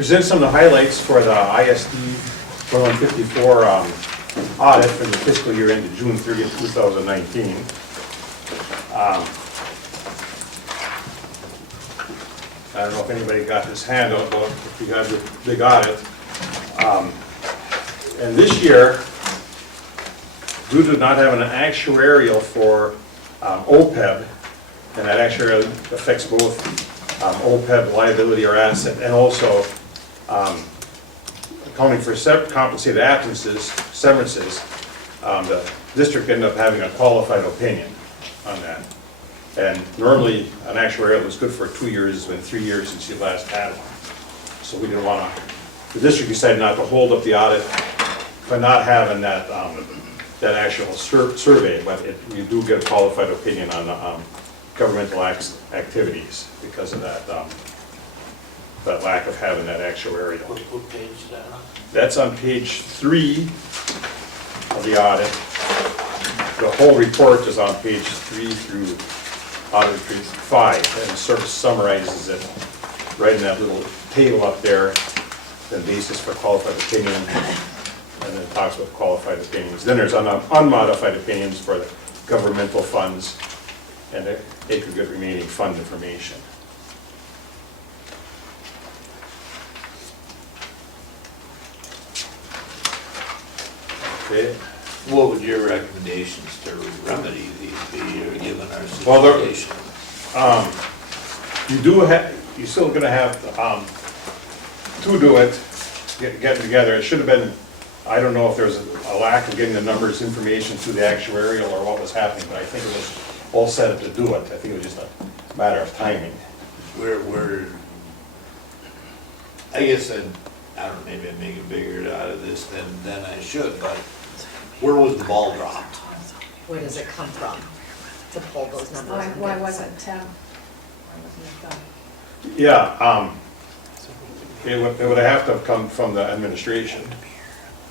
Present some of the highlights for the ISD 1154 audit for the fiscal year ended June 30th, 2019. I don't know if anybody got this handout, but if you guys they got it. And this year, due to not having an actuarial for OPEB, and that actuarial affects both OPEB liability or asset, and also accounting for compensated absences, severances, the district ended up having a qualified opinion on that. And normally, an actuarial was good for 2 years. It's been 3 years since you last had one. So we didn't want to, the district decided not to hold up the audit by not having that that actual survey, but you do get a qualified opinion on governmental activities because of that lack of having that actuarial. What page is that on? That's on page 3 of the audit. The whole report is on page 3 through audit 5, and it sort of summarizes it right in that little table up there, the basis for qualified opinion, and then it talks about qualified opinions. Then there's unmodified opinions for the governmental funds and the aggregate remaining fund information. Okay. What would your recommendations to remedy these be, or given our Well, situation? You're still gonna have to do it, getting together. It should have been, I don't know if there's a lack of getting the numbers, information through the actuarial or what was happening, but I think it was all set up to do it. I think it was just a matter of timing. We're, I guess I don't know, maybe I'm making bigger out of this than I should, but where was the ball dropped? Where does it come from to pull those numbers? Why wasn't it done? Yeah, it would have to have come from the administration,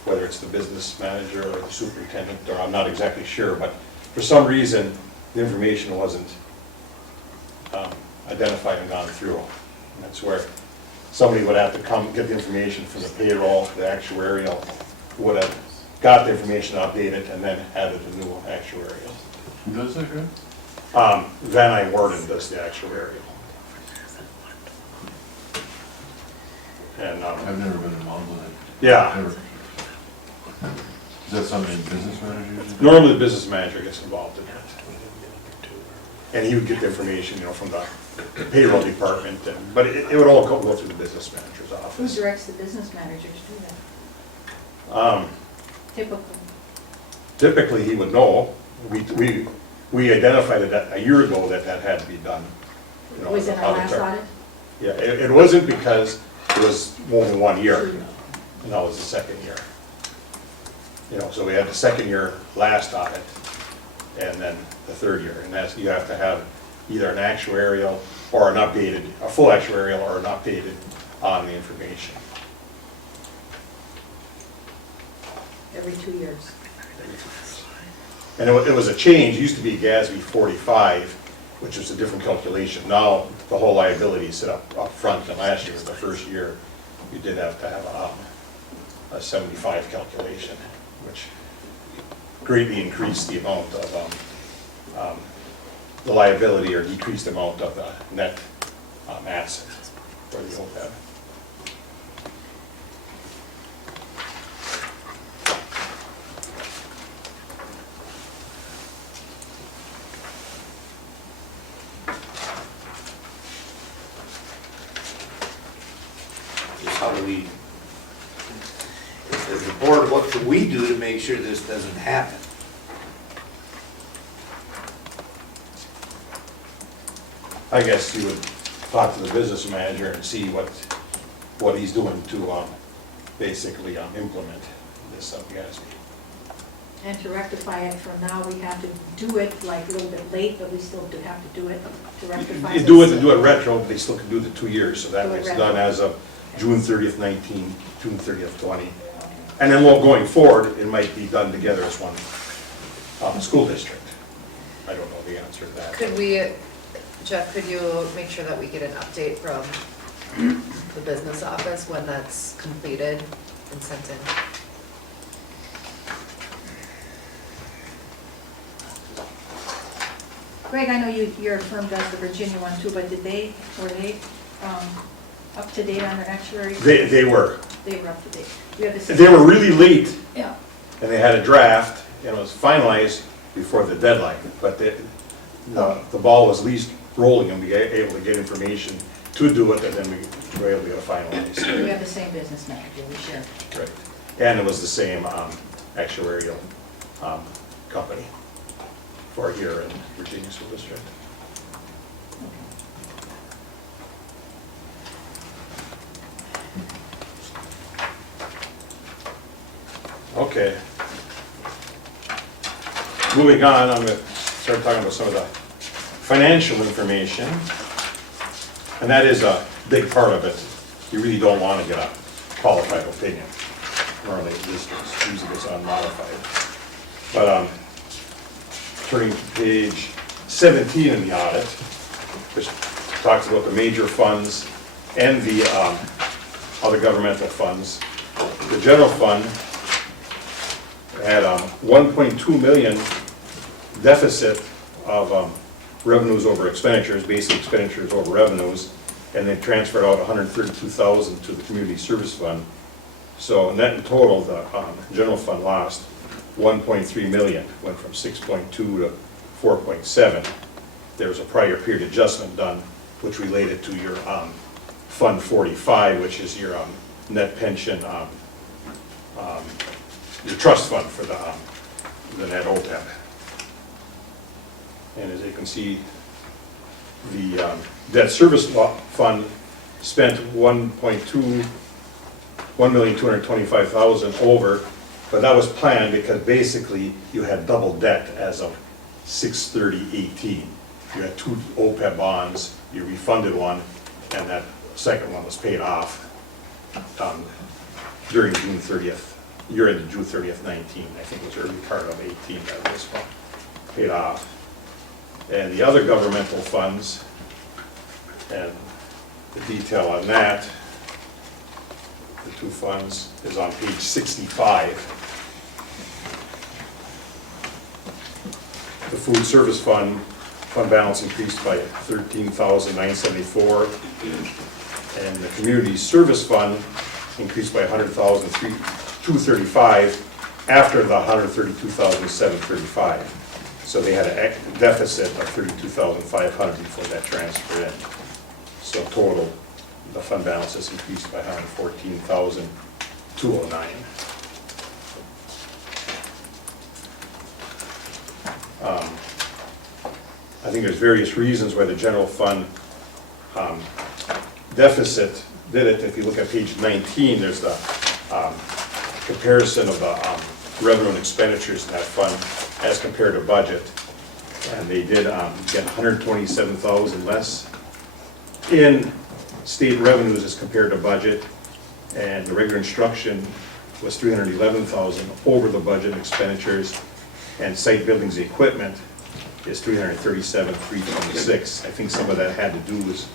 whether it's the business manager or the superintendent, or I'm not exactly sure, but for some reason, the information wasn't identified and gone through. And that's where somebody would have to come get the information from the payroll, the actuarial, who would have got the information updated and then added a new actuarial. Who does that, good? Van I. Worden does the actuarial. And, I've never been involved with it. yeah, Never. Is that something business managers do? normally the business manager gets involved in it. And he would get the information, from the payroll department, but it would all go through the business manager's Who office. directs the business manager to do that? Typically. Typically, he would know. We identified it a year ago that had to be done. Was it our last audit? Yeah, it wasn't because it was only 1 year, and that was the second year. So we had the second year last audit, and then the third year, and that's, you have to have either an actuarial or an updated, a full actuarial or an updated on the information. Every 2 years. And it was a change. It used to be GASB 45, which was a different calculation. Now the whole liability is set up front, and last year was the first year you did have to have a 75 calculation, which greatly increased the amount of the liability, or decreased the amount of the net asset for the OPEB. How do we, as a board, what can we do to make sure this doesn't happen? I guess you would talk to the business manager and see what he's doing to basically implement this GASB. And to rectify it from now, we have to do it like a little bit late, but we still do have to do it to rectify. You do it retro, but they still can do the 2 years, so that Do it was retro. done as of June 30th, 19, June 30th, 20. And then going forward, it might be done together as one school district. I don't know the answer to that. Could we, Jeff, could you make sure that we get an update from the business office when that's completed and sent in. Greg, I know your firm does the Virginia one too, but were they up to date on their actuary? They were. They were up to date. You have the same- They were really late, Yeah, and they had a draft, and it was finalized before the deadline, but the ball was at least rolling, and we were able to get information to do it, and then we were able to get it finalized. we have the same business manager, we share. Right. And it was the same actuarial company for here in Virginia School District. Okay. Moving on, I'm going to start talking about some of the financial information. And that is a big part of it. You really don't want to get a qualified opinion. Normally it just usually gets unmodified. But turning to page 17 in the audit, which talks about the major funds and the other governmental funds. The general fund had 1.2 million deficit of revenues over expenditures, basic expenditures over revenues, and they transferred out 132,000 to the community service fund. So net in total, the general fund lost 1.3 million, went from 6.2 to 4.7. There was a prior period adjustment done, which related to your Fund 45, which is your net pension, your trust fund for the net OPEB. And as you can see, the debt service fund spent 1,225,000 over, but that was planned because basically you had double debt as of 6/30/18. You had two OPEB bonds, you refunded one, and that second one was paid off during June 30th. You're in the June 30th, 19, I think it was early part of 18 that was paid off. And the other governmental funds, and the detail on that, the two funds, is on page 65. The food service fund balance increased by 13,974, and the community service fund increased by 100,235 after the 132,735. So they had a deficit of 32,500 before that transfer in. So total, the fund balance has increased by 114,209. I think there's various reasons why the general fund deficit did it. If you look at page 19, there's the comparison of the revenue and expenditures in that fund as compared to budget. And they did get 127,000 less in state revenues as compared to budget. And the regular instruction was 311,000 over the budget expenditures. And site buildings equipment is 337,326. I think some of that had to do was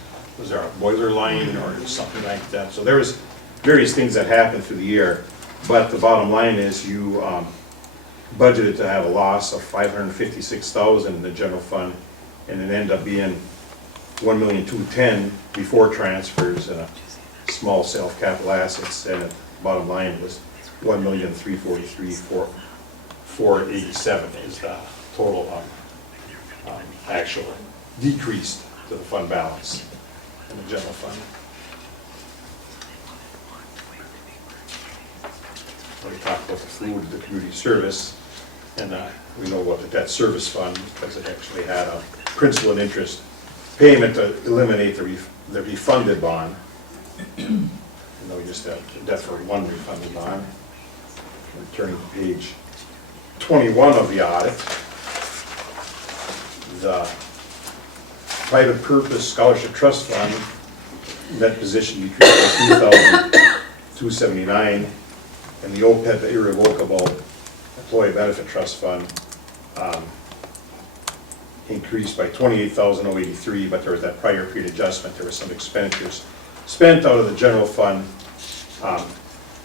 there a boiler line or something like that? So there was various things that happened through the year. But the bottom line is you budgeted to have a loss of 556,000 in the general fund, and it ended up being 1,210,000 before transfers and a small sale of capital assets, and the bottom line was 1,343,487 is the total actual decreased to the fund balance in the general fund. We talked about the food, the community service, and we know about the debt service fund because it actually had a principal and interest payment to eliminate the refunded bond. You know, we just have debt for one refunded bond. We're turning to page 21 of the audit. The private purpose scholarship trust fund, net position decreased by 2,279. And the OPEB, the irrevocable employee benefit trust fund, increased by 28,083, but there was that prior period adjustment. There were some expenditures spent out of the general fund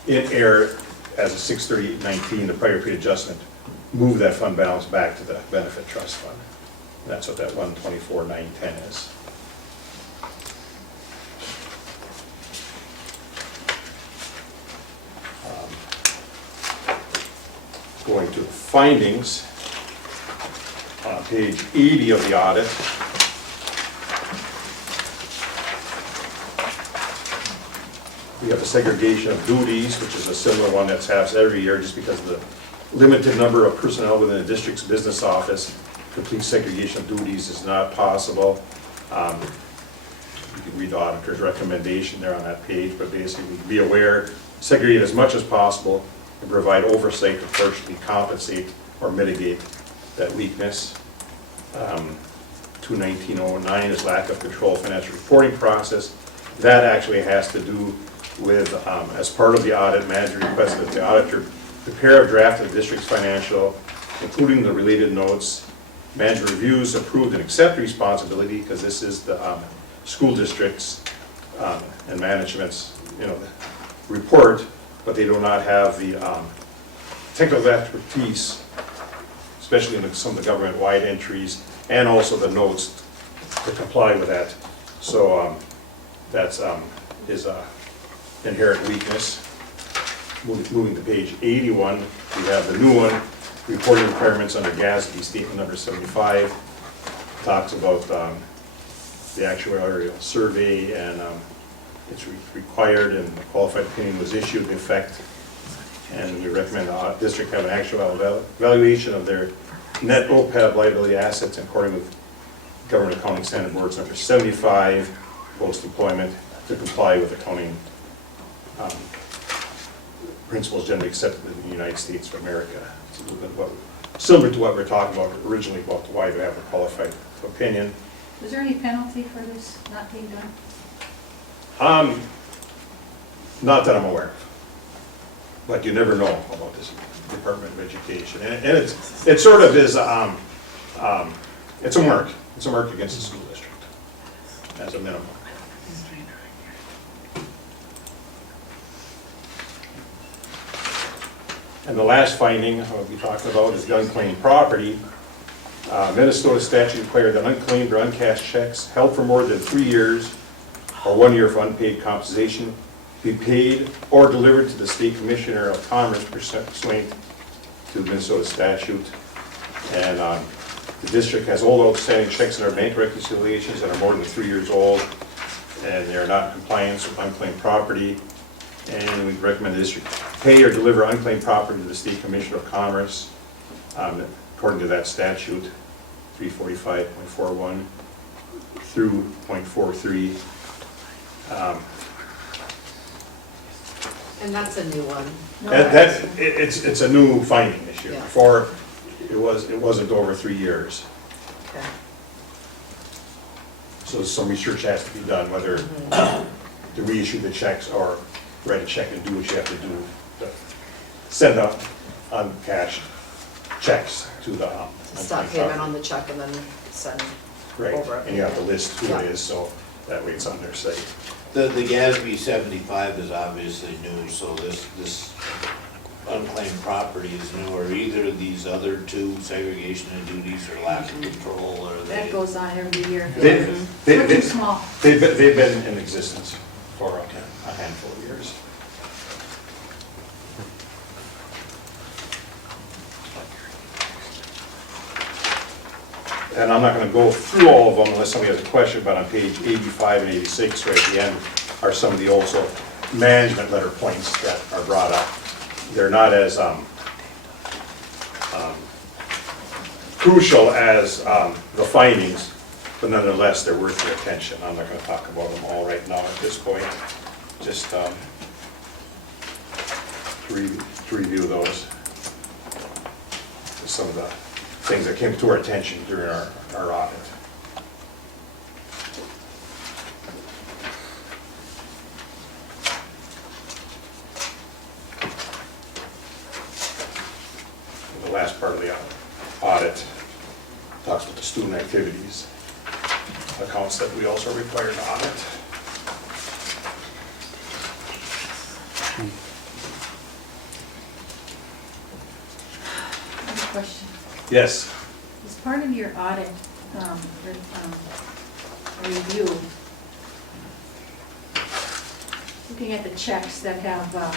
in error as a 6/30/19, the prior period adjustment, move that fund balance back to the benefit trust fund. And that's what that 124,910 is. Going to the findings, on page 80 of the audit. We have the segregation of duties, which is a similar one that's happens every year, just because of the limited number of personnel within the district's business office. Complete segregation of duties is not possible. You can read the auditor's recommendation there on that page, but basically be aware, segregate as much as possible and provide oversight to partially compensate or mitigate that weakness. 21909 is lack of control financial reporting process. That actually has to do with, as part of the audit, manager requested that the auditor prepare a draft of the district's financial, including the related notes. Manager reviews, approved, and accept responsibility, because this is the school district's and management's, report, but they do not have the technical expertise, especially in some of the government-wide entries, and also the notes to comply with that. So that's is a inherent weakness. Moving to page 81, we have the new one, reporting requirements under GASB statement number 75. Talks about the actuarial survey, and it's required, and the qualified opinion was issued in effect. And we recommend the district have an actual evaluation of their net OPEB liability assets in accordance with Government Accounting Standard Boards number 75, post-employment, to comply with accounting principles generally accepted in the United States of America. It's a little bit similar to what we were talking about originally about why to have a qualified opinion. Was there any penalty for this not being done? Not that I'm aware of, but you never know about this Department of Education, and it sort of is it's a mark against the school district as a minimum. And the last finding I'll be talking about is the unclaimed property. Minnesota statute required that unclaimed or uncashed checks held for more than 3 years or 1 year for unpaid compensation be paid or delivered to the State Commissioner of Commerce pursuant to the Minnesota statute. And the district has old outstanding checks in our bank reconciliations that are more than 3 years old, and they are not in compliance with unclaimed property. And we recommend the district pay or deliver unclaimed property to the State Commissioner of Commerce according to that statute, 345.41 through .43. And that's a new one. No, It's a new finding this year. Yeah. Before, it wasn't over 3 years. Okay. So some research has to be done, whether to reissue the checks or write a check and do what you have to do to send out uncashed checks to the Stop payment on the check and then send right, over. and you have to list who Yeah. it is, so that way it's on their site. The GASB 75 is obviously new, so this unclaimed property is new, or either of these other two, segregation of duties or lack of control, or That they. goes on every year. They- We're too small. They've been in existence for a handful of years. And I'm not going to go through all of them unless somebody has a question, but on page 85 and 86, right at the end, are some of the also management letter points that are brought up. They're not as crucial as the findings, but nonetheless, they're worth your attention. I'm not going to talk about them all right now at this point, just to review those. Some of the things that came to our attention during our audit. And the last part of the audit talks about the student activities accounts that we also require to audit. question. Yes. As part of your audit review, looking at the checks that have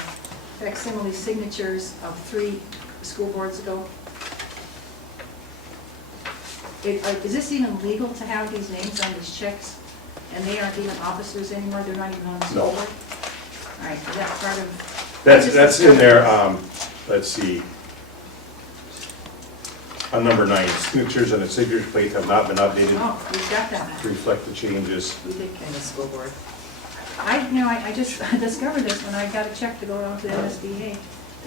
facsimile signatures of 3 school boards ago, is this even legal to have these names on these checks? And they aren't even officers anymore, they're not even on the school No. board? All right, is that part of? That's in there, let's see. On number 9, signatures on the signature plate have not been updated Oh, we've got that. to reflect the changes. We did In catch the school board. I just discovered this when I got a check to go out to the MSBA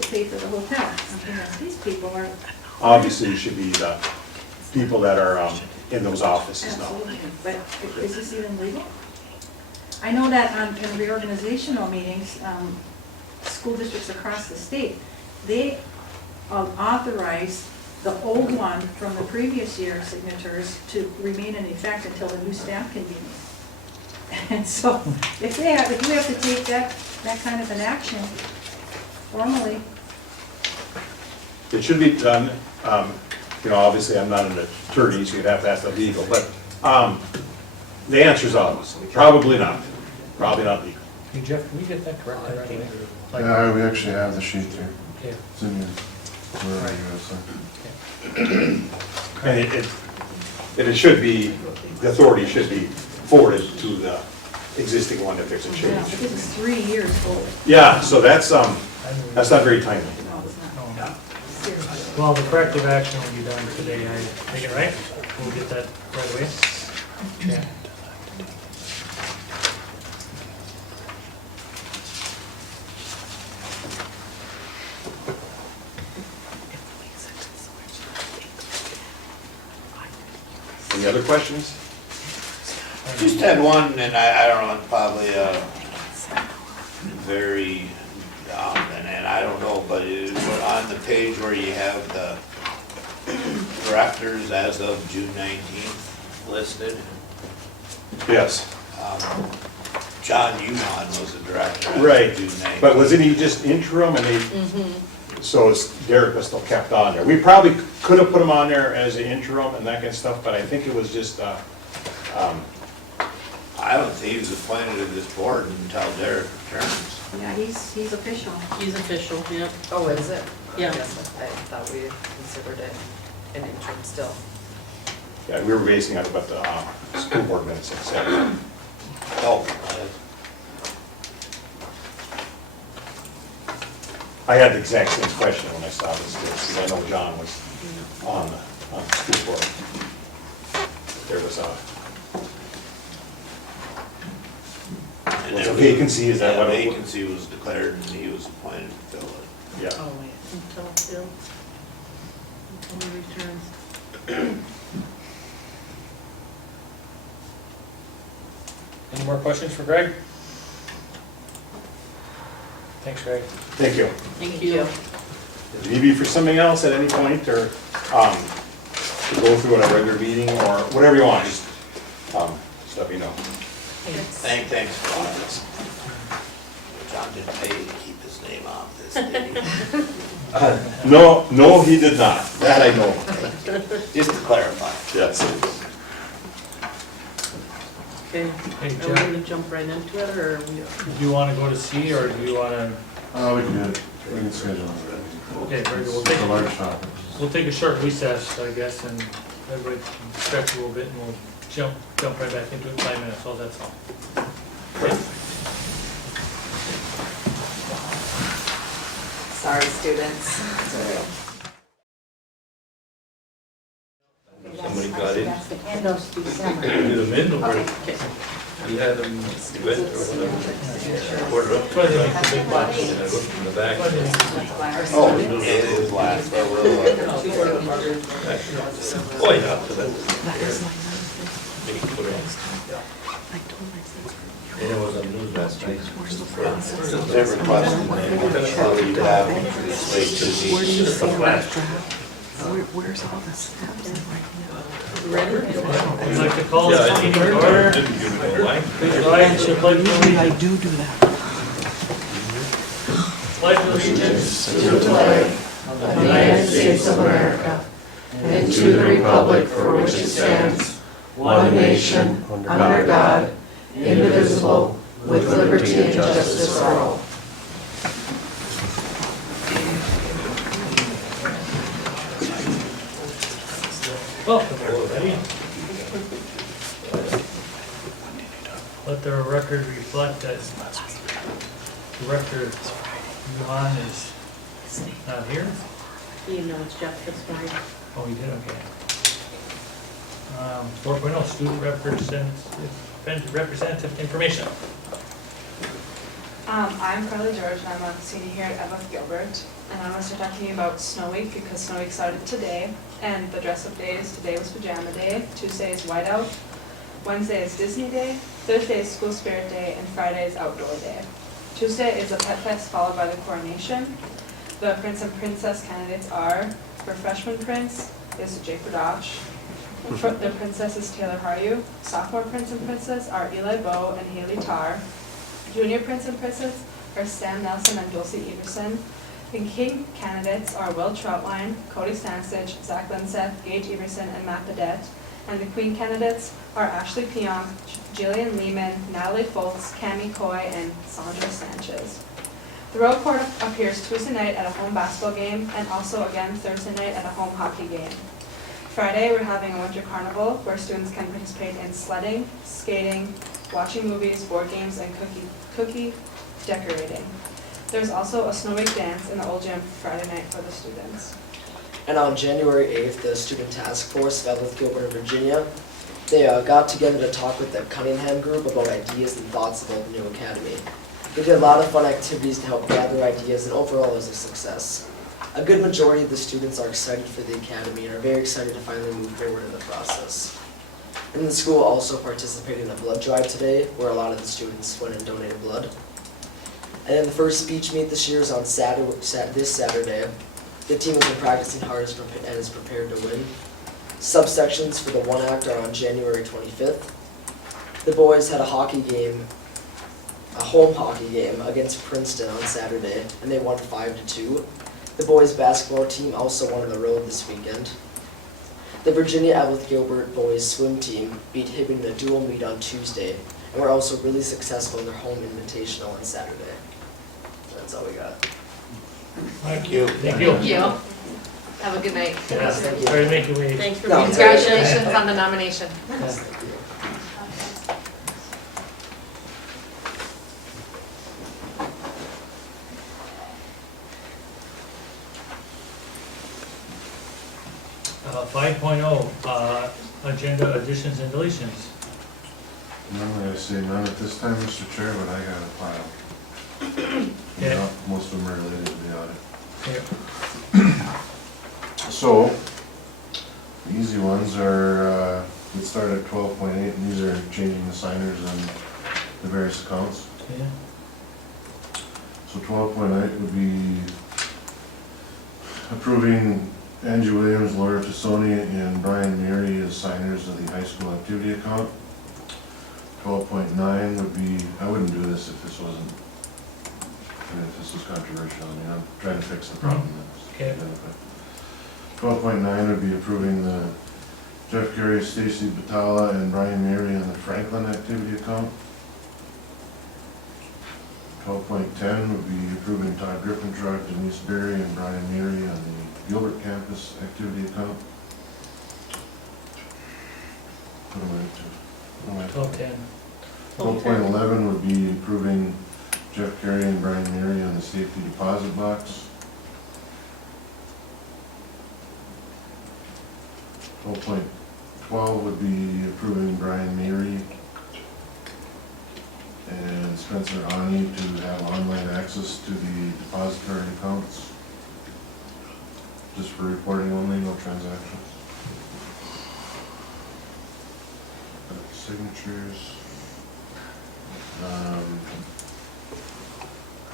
to pay for the hotel. I'm thinking, these people are. Obviously, it should be the people that are in those offices now. Absolutely, but is this even legal? I know that in reorganizational meetings, school districts across the state, they authorize the old one from the previous year's signatures to remain in effect until the new staff can be made. And so, if you have to take that kind of an action formally, It should be done, obviously, I'm not an attorney, so you'd have to ask the legal, but the answer's obvious, probably not legal. Hey Jeff, can we get that corrected right away? Like- Yeah, we actually have the sheet there. Okay. It's in your, wherever you guys are. And it should be, the authority should be forwarded to the existing one if there's a yeah, change. but this is 3 years old. Yeah, so that's not very timely. No, it's not. No. Seriously. Well, the corrective action will be done today, I take it right? We'll get that right away? Okay. Any other questions? Just had one, and I don't know, it's probably a very, and I don't know, but on the page where you have the directors as of June 19th listed, Yes. John Uman was the director as Right, of June 19th. but wasn't he just interim and so Derek was still kept on there? We probably could have put him on there as an interim and that kind of stuff, but I think it was just, I don't think he was appointed to this board until Derek returns. Yeah, he's official. He's official, yep. Oh, is it? Yeah. I thought we considered it an interim still. yeah, we were basing on what the school board minutes had said. Oh, I had the exact same question when I saw this, because I know John was on the school board. There was a vacancy, is that yeah, what it was? vacancy was declared and he was appointed to fill it. Yeah. Oh, wait. Until he returns. Any more questions for Greg? Thanks, Greg. Thank you. Thank you. Maybe for something else at any point, or to go through at a regular meeting, or whatever you want, just let me know. Thanks for all this. John didn't pay you to keep his name off this, did he? No, he did not. That I know. Just to clarify. Yes. Okay, Hey, are we Jeff, gonna jump right into it, or we? do you want to go to C, or do you want to, We can schedule it. okay, very good. It's a large topic. We'll take a short recess, I guess, and everybody can stretch a little bit, and we'll jump right back into it in 5 minutes, so that's all. Okay. Sorry, students. Somebody got in, And those two separate. do them in, or Okay. you had them wet or whatever. Quarter up, Try to make the big box. and I looked in the back. Oh, it is last, but we'll, Oh, yeah, so that. Maybe put it on. And it was on news last night. they're requesting that you have this late to Where's all this happening right Ready? I'd like to call Yeah, this I meeting didn't to order. give it no line. Please rise to the pledge of now? I allegiance. do that. Pledge of allegiance to the flag of of the United States of America, and to the republic for which it stands, one nation, under God, indivisible, with liberty and justice for all. Welcome, everybody. Let the record reflect that Director Yuhan is not here. You know it's Jeff this morning. Oh, he did, okay. 4.0, student representative information. I'm Carly George, and I'm a senior here at Eveleth Gilbert, and I'm going to start talking about Snow Week because Snow Week started today, and the dress-up days, today was Pajama Day, Tuesday is Whiteout, Wednesday is Disney Day, Thursday is School Spirit Day, and Friday is Outdoor Day. Tuesday is the Pet Fest followed by the coronation. The Prince and Princess candidates are, for Freshman Prince is Jake Radosh, the Princess is Taylor Haryu, Sophomore Prince and Princess are Eli Bowe and Haley Tarr, Junior Prince and Princess are Sam Nelson and Dulcie Everson. The King candidates are Will Troutline, Cody Stanstich, Zach Linseth, Gage Everson, and Matt Badette. And the Queen candidates are Ashley Pionk, Jillian Lehman, Natalie Foltz, Cami Coy, and Sandra Sanchez. The Road Court appears Tuesday night at a home basketball game and also again Thursday night at a home hockey game. Friday, we're having a winter carnival where students can participate in sledding, skating, watching movies, board games, and cookie decorating. There's also a Snow Week dance in the old gym Friday night for the students. And on January 8th, the Student Task Force of Eveleth, Gilbert, and Virginia, they got together to talk with the Cunningham group about ideas and thoughts about the new academy. They did a lot of fun activities to help gather ideas, and overall it was a success. A good majority of the students are excited for the academy and are very excited to finally move forward in the process. And the school also participated in a blood drive today, where a lot of the students went and donated blood. And then the first speech meet this year is on this Saturday. The team has been practicing hard and is prepared to win. Subsections for the one act are on January 25th. The boys had a home hockey game against Princeton on Saturday, and they won 5-2. The boys basketball team also won on the road this weekend. The Virginia Eveleth Gilbert boys swim team beat Hibbing in a dual meet on Tuesday, and were also really successful in their home invitational on Saturday. That's all we got. Thank you. Thank you. Thank you. Have a good night. Yeah, Thank you. sorry to make you wait. Thanks for No, being it's here. Congratulations on the nomination. Thank you. Uh, 5.0, agenda additions and deletions. Normally I say none at this time, Mr. Chair, but I got a pile. Yeah. Yeah, most of them are related to the audit. Yeah. So, the easy ones are, we start at 12.8, and these are changing the signers on the various accounts. Yeah. So 12.8 would be approving Angie Williams, Laura Tassoni, and Brian Mary as signers of the high school activity account. 12.9 would be, I wouldn't do this if this wasn't, if this was controversial. I mean, I'm trying to fix the problem that's Okay. identified. 12.9 would be approving the Jeff Carey, Stacy Batala, and Brian Mary on the Franklin activity account. 12.10 would be approving Todd Griffentruck, Denise Berry, and Brian Mary on the Gilbert campus activity account. What am I up to? 12.10. 12.11 would be approving Jeff Carey and Brian Mary on the safety deposit box. 12.12 would be approving Brian Mary and Spencer Ani to have online access to the depository accounts. Just for reporting only, no transactions. Signatures.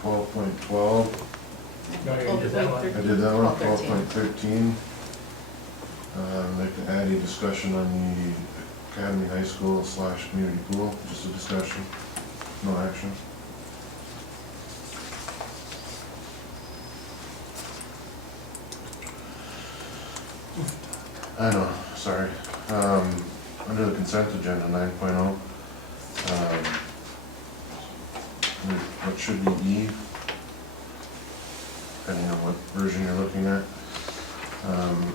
12.12, No, you did that one. I did that one. 12.13. 12.13. I'd like to add a discussion on the Academy High School / community pool, just a discussion, no action. I know, sorry. Under the consent agenda, 9.0, what should be E, depending on what version you're looking at.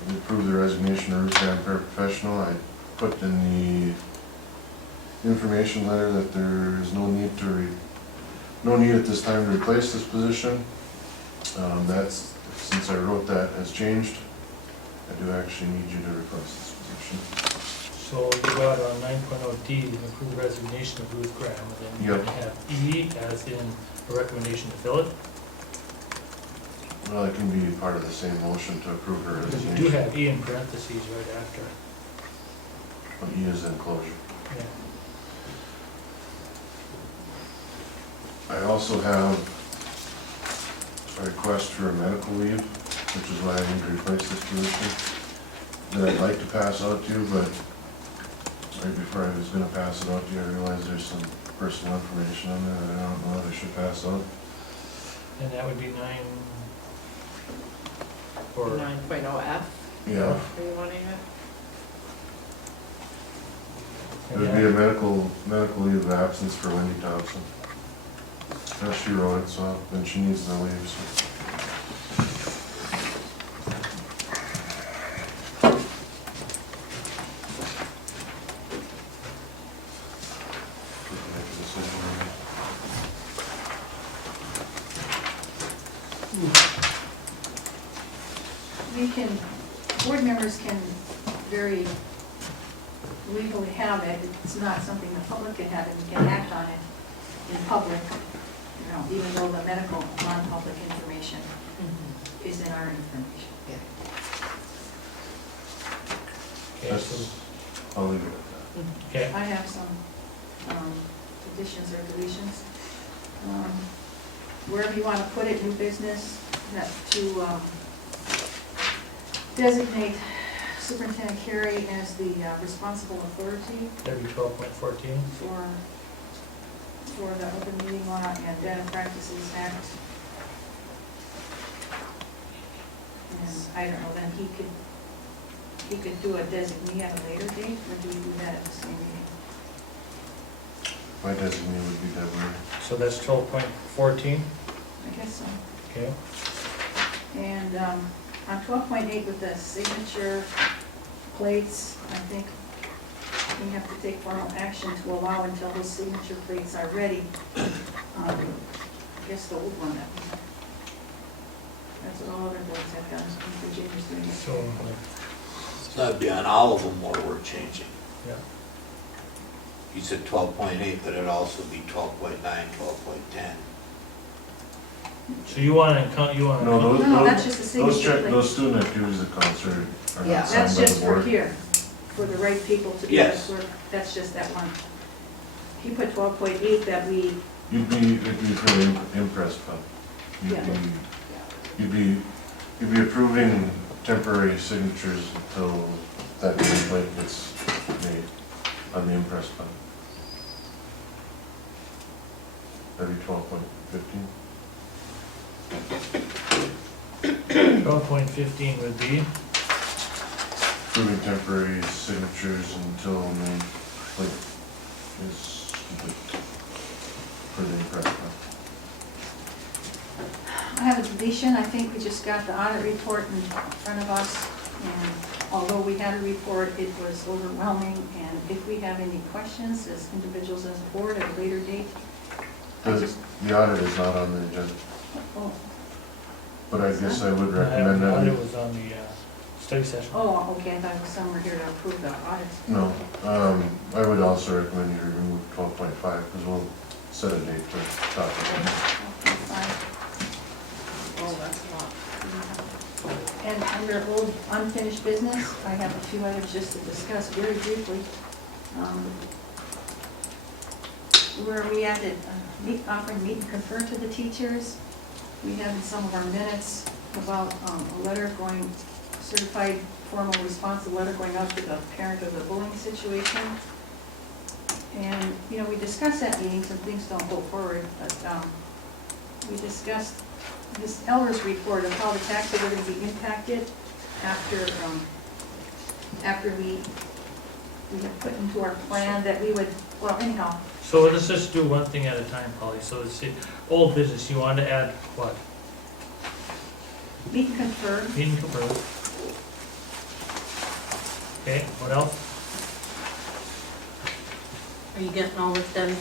We approve the resignation of Ruth Van paraprofessional. I put in the information letter that there is no need at this time to replace this position. That's, since I wrote that, has changed. I do actually need you to replace this position. So you got on 9.0D, approve the resignation of Ruth Graham, and then you Yep. have E as in a recommendation to fill it. Well, it can be part of the same motion to approve her Because you resignation. do have E in parentheses right after. But E is in closure. Yeah. I also have a request for a medical leave, which is why I need to replace this position, that I'd like to pass out to you, but right before I was gonna pass it out to you, I realized there's some personal information on there that I don't know if I should pass out. And that would be 9, or 9.0F, Yeah, are you wanting it? it would be a medical leave of absence for Wendy Thompson. No, she wrote it, so, and she needs the leave, so. Make a decision on it. We can, board members can very legally have it. It's not something the public can have, and we can act on it in public, you know, even though the medical non-public information is in our information. okay, That's, so, I'll leave it at that. okay, I have some additions or deletions. Wherever you want to put it, new business, that to designate Superintendent Carey as the responsible authority that'd be 12.14. for the Open Meeting Law and Data Practices Act. And I don't know, then he could do a designee at a later date, or do we do that at the same meeting? My designee would be Deborah. So that's 12.14, I guess so. okay? And on 12.8 with the signature plates, I think we have to take formal action to allow until those signature plates are ready. I guess the old one that we have. That's what all other boards have done, Virginia's doing it. So, So that'd be on all of them where we're changing. yeah, You said 12.8, but it'd also be 12.9, 12.10. so you want to count, you want to No, count, No, that's just the those signature plate. those student activities accounts are Yeah. not signed That's by the just for board. here, for the right people to do Yes. this work. That's just that one. If you put 12.8 that we, It'd be for the impressed fund. Yeah. You'd be approving temporary signatures until that template gets made on the impressed fund. That'd be 12.15. 12.15 would be, Approving temporary signatures until the plate is complete for the impressed fund. I have a deletion. I think we just got the audit report in front of us. And although we had a report, it was overwhelming. And if we have any questions as individuals as a board at a later date, I just, The audit is not on the agenda, oh, but I guess I would I recommend that. it was on the study session. oh, okay, I thought it was somewhere here to approve the audit. No, I would also recommend you remove 12.5, because we'll set a date to talk about it. Okay, fine. Oh, that's a lot. And under old unfinished business, I have a few items just to discuss very briefly. Where we added offering meet and confer to the teachers. We have in some of our minutes about a letter going, certified formal response, a letter going out to the parent of the bullying situation. And, you know, we discussed that meeting, some things don't go forward, but we discussed this Eller's report of how the taxes are going to be impacted after after we had put into our plan that we would, well, anyhow, So let's just do one thing at a time, Polly. So let's see, old business, you want to add what? meet and confer. Meeting confirmed. Okay, what else? Are you getting all this done?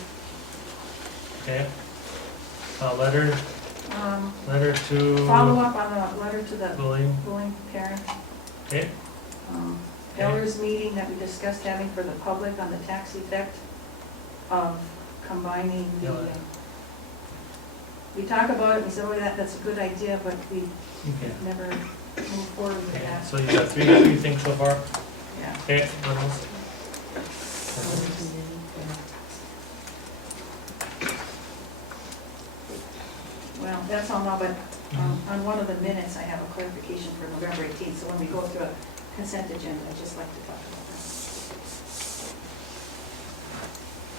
Okay. Letter Um, to. Follow up on the letter to the Bullying, bullying parent. okay, Elders meeting that we discussed having for the public on the tax effect of combining the, Yeah. we talk about it, we said, oh, that's a good idea, but we okay. never moved forward with Okay, that. so you got three things so far? Yeah. Okay, what else? Well, that's all now, but on one of the minutes, I have a clarification for November 18th, so when we go through a consent agenda, I'd just like to talk about that.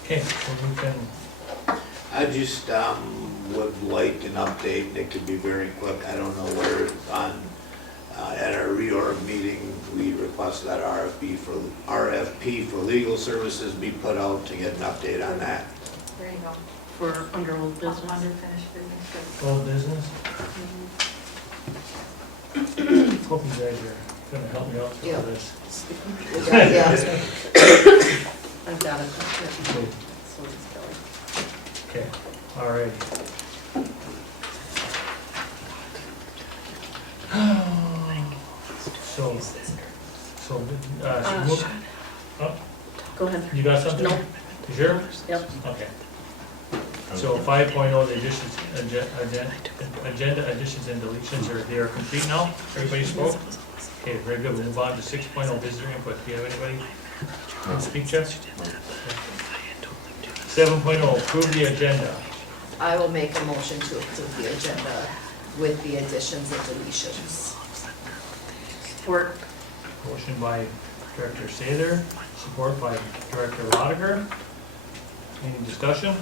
Okay, so we can, I just would like an update, and it could be very quick, I don't know where on, at our reorg meeting, we requested that RFP for legal services be put out to get an update on that. There you go. For under old business? Unfinished business. old business. Hope you guys are gonna help me out through all this. I've got it. So it's going. Okay, all right. Go ahead. You got something? No. You sure? Yep. Okay. So 5.0, the additions, agenda additions and deletions they are complete now? Everybody spoke? Okay, very good. We'll move on to 6.0, visitor input. Do you have anybody can speak, Jeff? 7.0, approve the agenda. I will make a motion to approve the agenda with the additions and deletions. Support. Motion by Director Sather, support by Director Lotiger. Any discussion?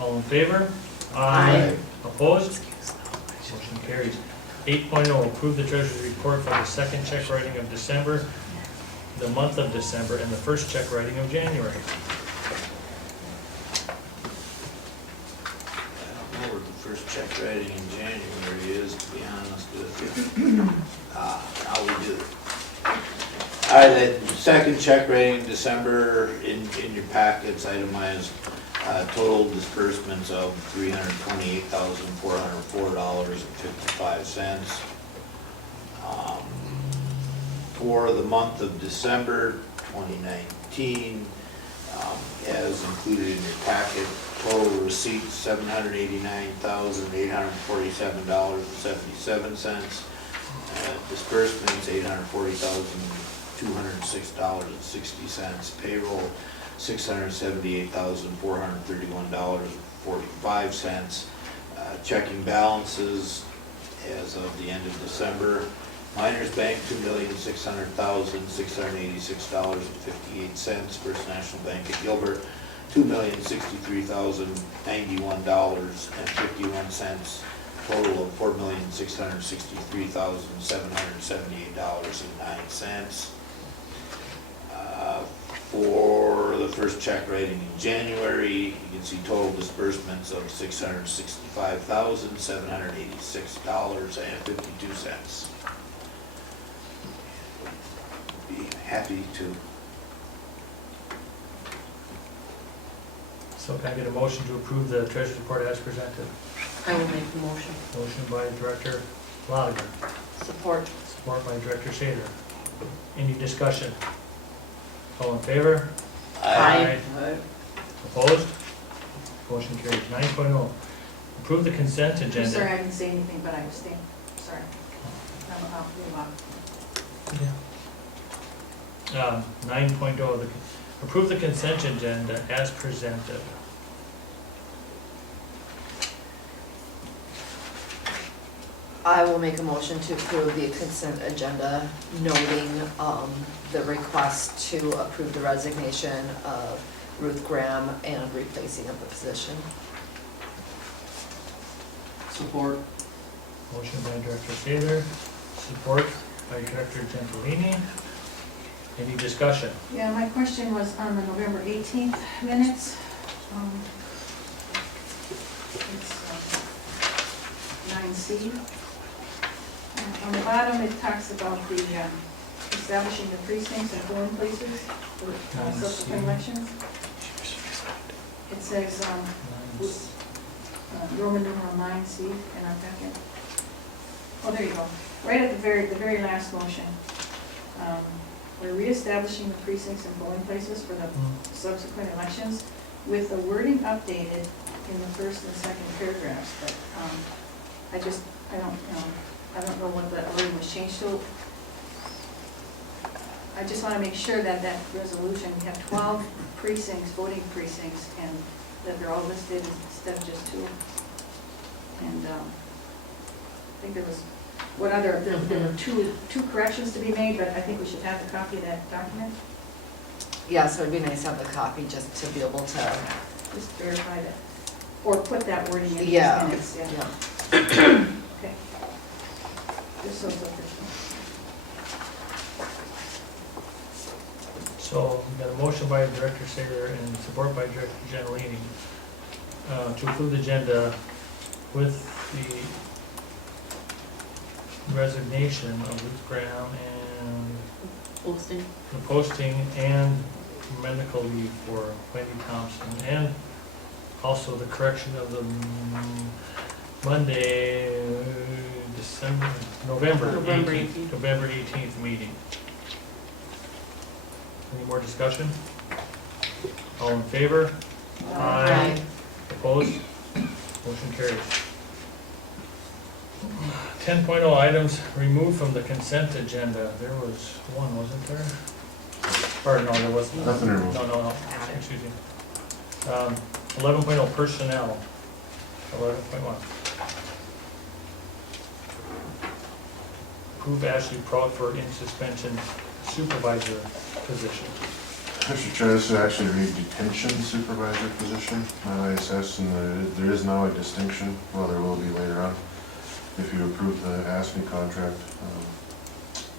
All in favor? Aye. Opposed? Motion carries. 8.0, approve the treasurer's report for the second check writing of December, the month of December, and the first check writing of January. I don't know what the first check writing in January is, to be honest with you. How we do it. All right, the second check writing in December, in your packets, itemized total disbursements of $328,404.55. For the month of December 2019, as included in your packet, total receipts $789,847.77. Disbursements $840,206.60. Payroll $678,431.45. Checking balances as of the end of December. Miners Bank $2,600,686.58. First National Bank at Gilbert $2,063,091.51. Total of $4,663,778.09. For the first check writing in January, you can see total disbursements of $665,786.52. Be happy to. So can I get a motion to approve the treasurer's report as presented? I will make the motion. Motion by Director Lotiger, Support. support by Director Sather. Any discussion? All in favor? Aye. Opposed? Motion carries. 9.0, approve the consent I'm agenda. sorry, I didn't say anything, but I abstained. Sorry. I'll move on. 9.0, approve the consent agenda as presented. I will make a motion to approve the consent agenda, noting the request to approve the resignation of Ruth Graham and replacing of the position. Support. Motion by Director Sather, support by Director Gentilini. Any discussion? Yeah, my question was on the November 18th minutes. It's 9C. On the bottom, it talks about the establishing the precincts and polling places for subsequent elections. It says Roman numeral 9C in our packet. Oh, there you go. Right at the very last motion. We're reestablishing the precincts and polling places for the subsequent elections with the wording updated in the first and second paragraphs, but I don't know what the wording was changed to. I just want to make sure that that resolution, we have 12 precincts, voting precincts, and that they're all listed instead of just 2. And I think there was, there were two corrections to be made, but I think we should have a copy of that document. Yeah, so it'd be nice to have the copy just to be able to, Just verify that, or put that wording in the yeah, minutes, yeah. yeah. Okay. Just so it's official. So we got a motion by Director Saylor and support by Director Gentilini to approve the agenda with the resignation of Ruth Graham and Posting. the posting and medical leave for Wendy Thompson, and also the correction of the Monday, November November 18th, November 18th meeting. Any more discussion? All in favor? Aye. Opposed? Motion carries. 10.0 items removed from the consent agenda. There was one, wasn't there? Or no, there wasn't. Nothing removed. No, excuse me. 11.0 personnel. 11.1. Approve Ashley Prout for in suspension supervisor position. Mr. Chair, this is actually a detention supervisor position, not ISS, and there is now a distinction, well, there will be later on. If you approve the ASME contract,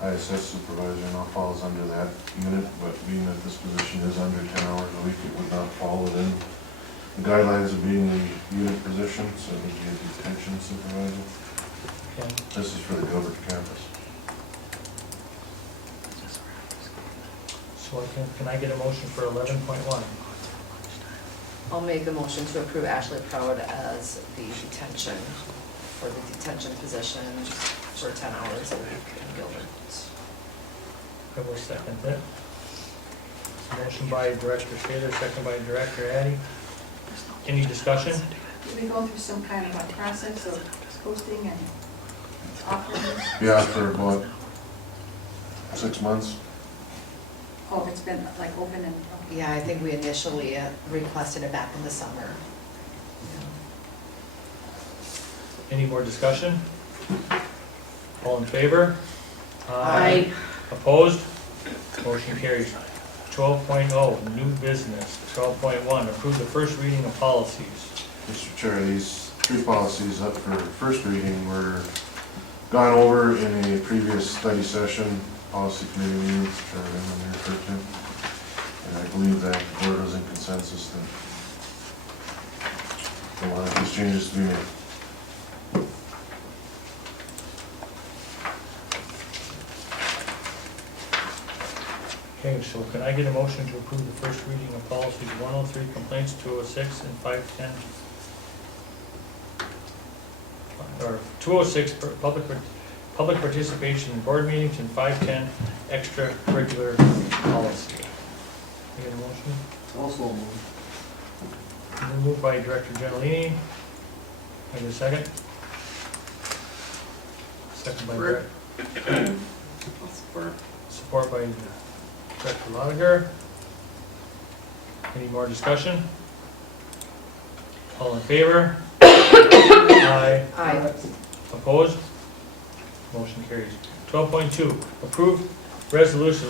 ISS supervisor now falls under that unit, but being that this position is under 10 hours a week, it would not fall within the guidelines of being a unit position, so it would be a detention supervisor. Okay. This is for the Gilbert campus. So can I get a motion for 11.1? I'll make a motion to approve Ashley Proud as the detention, for the detention position for 10 hours a week in Gilbert. I will second that. Motion by Director Shaler, second by Director Addy. Any discussion? Did we go through some kind of a process of posting and offering? Yeah, for about 6 months. Oh, it's been like open and, okay. Yeah, I think we initially requested it back in the summer. Any more discussion? All in favor? Aye. Opposed? Motion carries. 12.0, new business. 12.1, approve the first reading of policies. Mr. Chair, these 3 policies up for first reading were gone over in a previous study session, policy committee meeting, which I remember referred to. And I believe that the board was in consensus that they wanted these changes to be made. Okay, so can I get a motion to approve the first reading of policies 103, complaints, 206, and 510? Or 206, public participation in board meetings, and 510, extracurricular policy. Can I get a motion? Also moved. Moved by Director Gentilini. Can I get a second? Second by Director. Support by Director Lotiger. Any more discussion? All in favor? Aye. Aye. Opposed? Motion carries. 12.2, approve resolution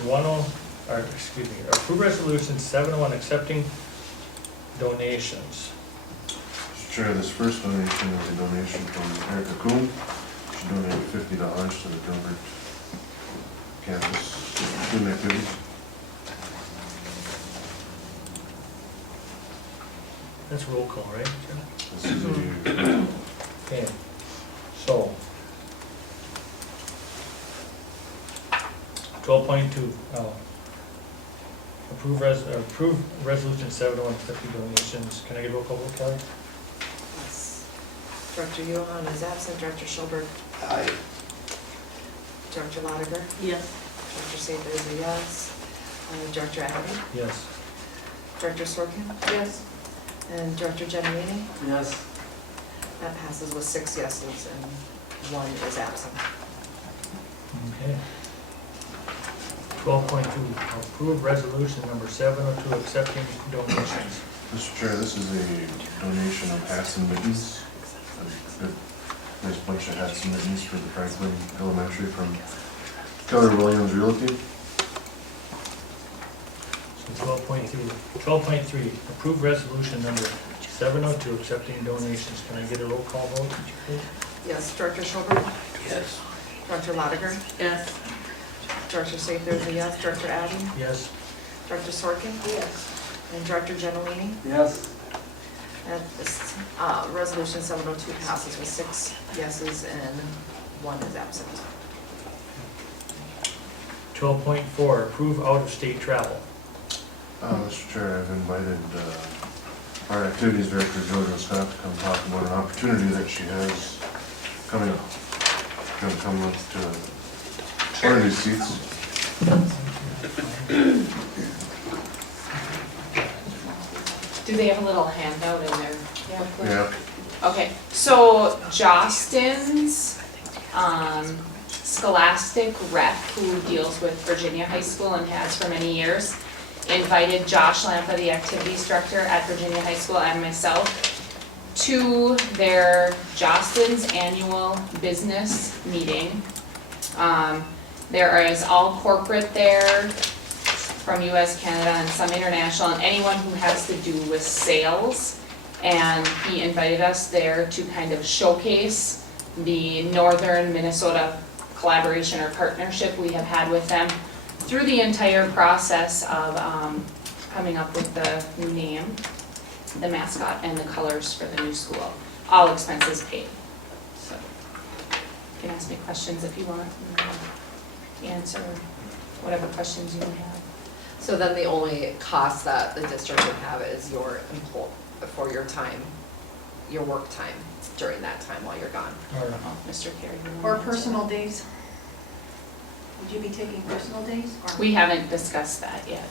approve resolution 701 accepting donations. Mr. Chair, this first donation is a donation from Erica Kuhn. She donated $50 to the Gilbert campus student activities. That's roll call, right? This is a, Okay, so. 12.2, approve resolution 701, accepting donations. Can I get a roll call vote, Kelly? Yes. Director Johan is absent, Director Gilbert, Aye. Director Lotiger, Yes. Director Saber is a yes, Director Addy, Yes. Director Sorkin, Yes. and Director Genowini. Yes. That passes with 6 yeses and 1 is absent. Okay. 12.2, approve resolution number 702, accepting donations. Mr. Chair, this is a donation of hats and mittens. A good, nice bunch of hats and mittens for the Franklin Elementary from Keller Williams Realty. So 12.3, approve resolution number 702, accepting donations. Can I get a roll call vote, please? Yes, Director Gilbert, Yes. Director Lotiger, Yes. Director Saber is a yes, Director Addy, Yes. Director Sorkin, Yes. and Director Genowini. Yes. And this, resolution 702 passes with 6 yeses and 1 is absent. 12.4, approve out-of-state travel. Mr. Chair, I've invited our activities director, Jojo Scott, to come talk about an opportunity that she has coming up. Gonna come up to one of these seats. Do they have a little handout in there? Yeah. Okay, so Jostens, Scholastic Rep, who deals with Virginia High School and has for many years, invited Josh Lampa, the activities director at Virginia High School, and myself to their Jostens annual business meeting. There is all corporate there from US, Canada, and some international, and anyone who has to do with sales. And he invited us there to kind of showcase the Northern Minnesota collaboration or partnership we have had with them through the entire process of coming up with the new name, the mascot, and the colors for the new school. All expenses paid. So you can ask me questions if you want, and I'll answer whatever questions you may have. So then the only cost that the district would have is your for your time, your work time during that time while you're gone. Or Mr. Carey. you Or wanna answer? personal days? Would you be taking personal days? Or We haven't discussed that yet.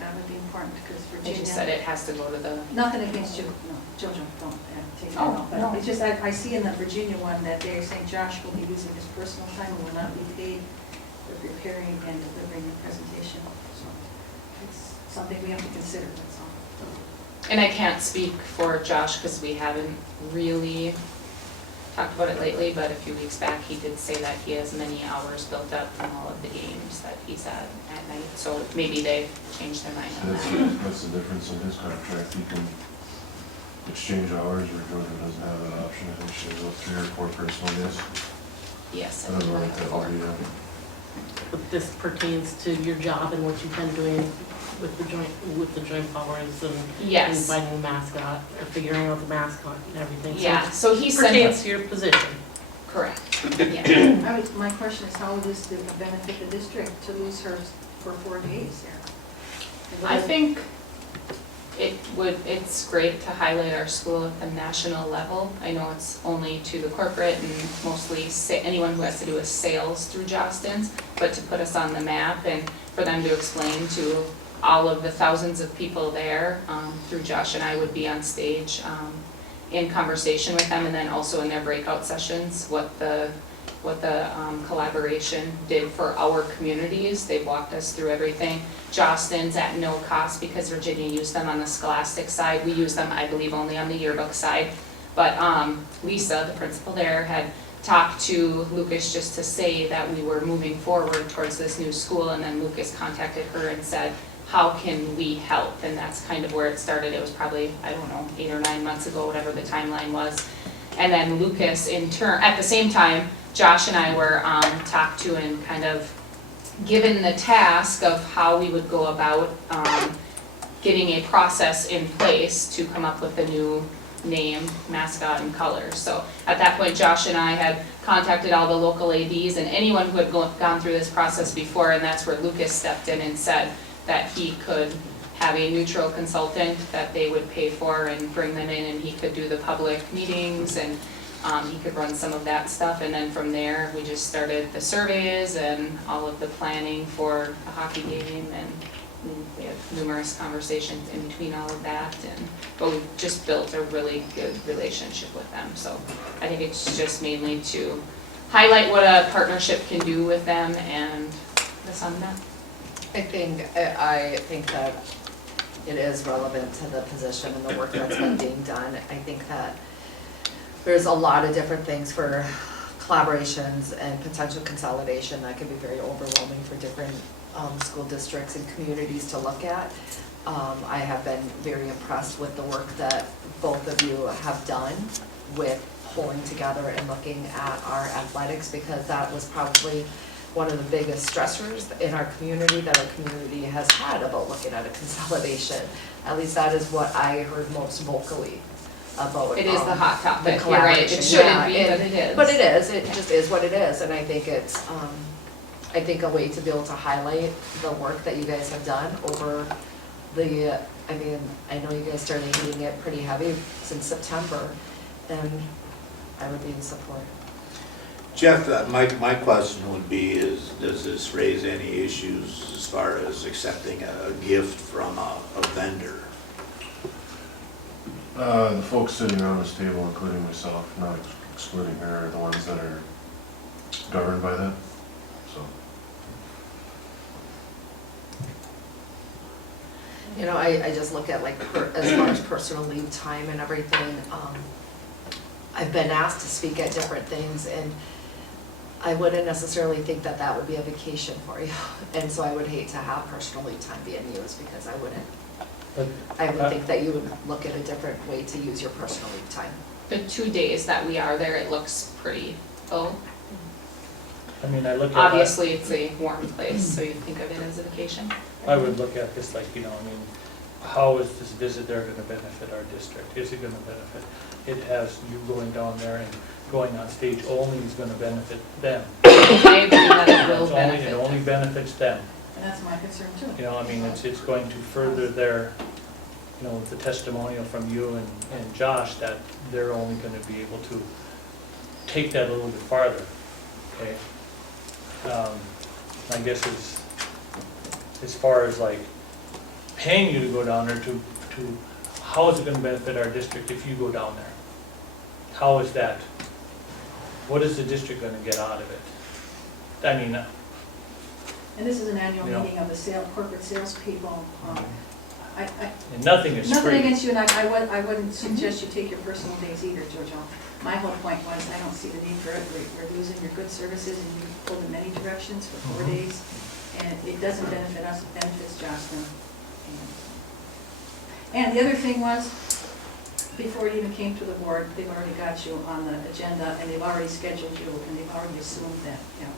that would be important because They just said Virginia, it has to go to the, nothing against you, no, children don't take that Oh, off. But no. it's just, I see in the Virginia one that they're saying Josh will be using his personal time and will not be paid for preparing and delivering the presentation. So it's something we have to consider, that's all. and I can't speak for Josh because we haven't really talked about it lately, but a few weeks back, he did say that he has many hours built up from all of the games that he's at night. So maybe they've changed their mind on that. That's the difference in his contract. He can exchange hours, where Georgia doesn't have that option. I think she has about 3 or 4 personal days. Yes, I and don't know we're what that four. would be. But this pertains to your job and what you've been doing with the joint powers and Yes, finding the mascot, or figuring out the mascot and everything. So yeah, so he it sent, pertains to your position. correct, yeah. My question is, how would this benefit the district to lose her for 4 days there? I think it's great to highlight our school at the national level. I know it's only to the corporate and mostly anyone who has to do with sales through Jostens, but to put us on the map and for them to explain to all of the thousands of people there, through Josh and I would be on stage in conversation with them, and then also in their breakout sessions, what the collaboration did for our communities. They walked us through everything. Jostens at no cost because Virginia used them on the scholastic side. We use them, I believe, only on the yearbook side. But Lisa, the principal there, had talked to Lucas just to say that we were moving forward towards this new school, and then Lucas contacted her and said, how can we help? And that's kind of where it started. It was probably, I don't know, 8 or 9 months ago, whatever the timeline was. And then Lucas in turn, at the same time, Josh and I were talked to and kind of given the task of how we would go about getting a process in place to come up with a new name, mascot, and colors. So at that point, Josh and I had contacted all the local ADs and anyone who had gone through this process before, and that's where Lucas stepped in and said that he could have a neutral consultant that they would pay for and bring them in, and he could do the public meetings, and he could run some of that stuff. And then from there, we just started the surveys and all of the planning for a hockey game, and we had numerous conversations in between all of that, but we've just built a really good relationship with them. So I think it's just mainly to highlight what a partnership can do with them, and that's on that. I think that it is relevant to the position and the work that's been being done. I think that there's a lot of different things for collaborations and potential consolidation that can be very overwhelming for different school districts and communities to look at. I have been very impressed with the work that both of you have done with pulling together and looking at our athletics, because that was probably one of the biggest stressors in our community that our community has had about looking at a consolidation. At least that is what I heard most vocally about. It is the hot topic, the you're right, it shouldn't be, yeah, but it is. But it is, it just is what it is, and I think it's, I think a way to be able to highlight the work that you guys have done over the, I mean, I know you guys started hitting it pretty heavy since September, and I would be in support. Jeff, my question would be is, does this raise any issues as far as accepting a gift from a vendor? The folks sitting around this table, including myself, not excluding her, are the ones that are governed by that, so. You know, I just look at like, as far as personal leave time and everything, I've been asked to speak at different things, and I wouldn't necessarily think that that would be a vacation for you. And so I would hate to have personal leave time being used, because I wouldn't. I would think that you would look at a different way to use your personal leave time. The 2 days that we are there, it looks pretty full. I mean, I look at. Obviously, it's a warm place, so you think of it as a vacation. I would look at this like, you know, I mean, how is this visit there gonna benefit our district? Is it gonna benefit? It has you going down there and going on stage only is gonna benefit them. I agree that it will It's only- benefit It only benefits them. And that's my concern too. You know, I mean, it's going to further their, you know, the testimonial from you and Josh that they're only gonna be able to take that a little bit farther, okay? I guess as far as like paying you to go down there to, how is it gonna benefit our district if you go down there? How is that? What is the district gonna get out of it? I mean, And this is an annual You know. meeting of the corporate salespeople. and nothing is Nothing free. against you, and I wouldn't suggest you take your personal days either, Jojo. My whole point was, I don't see the need for it. We're losing your good services, and you pulled in many directions for 4 days, and it doesn't benefit us, it benefits Jocelyn. And the other thing was, before it even came to the board, they've already got you on the agenda, and they've already scheduled you, and they've already assumed that, you know.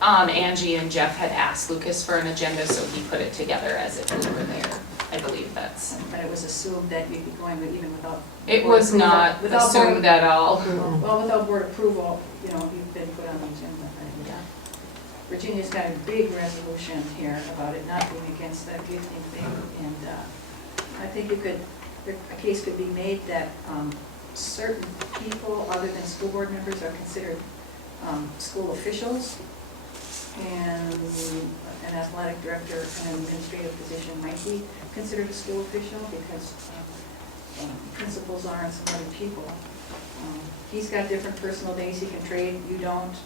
Angie and Jeff had asked Lucas for an agenda, so he put it together as if we were there. I believe that's. But it was assumed that you'd be going with even without. It board was approval. not Without board- assumed at all. Well, without board approval, you know, you've been put on the agenda. And, Virginia's got a big resolution here about it not being against that gifting thing. And I think a case could be made that certain people other than school board members are considered school officials. And an athletic director and an administrative position might be considered a school official, because principals aren't some other people. He's got different personal days he can trade, you don't.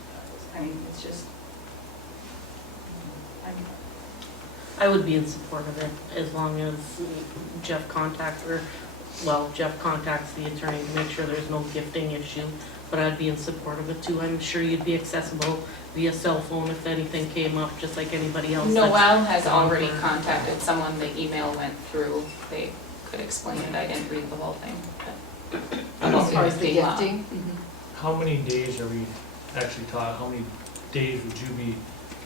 I mean, it's just, I would be in support of it as long as Jeff contacts the attorney to make sure there's no gifting issue. But I'd be in support of it too. I'm sure you'd be accessible via cell phone if anything came up, just like anybody else. Noel has already contacted someone, the email went through, they could explain it, I didn't read the whole thing. As far as the gifting? How many days are we actually taught, how many days would you be,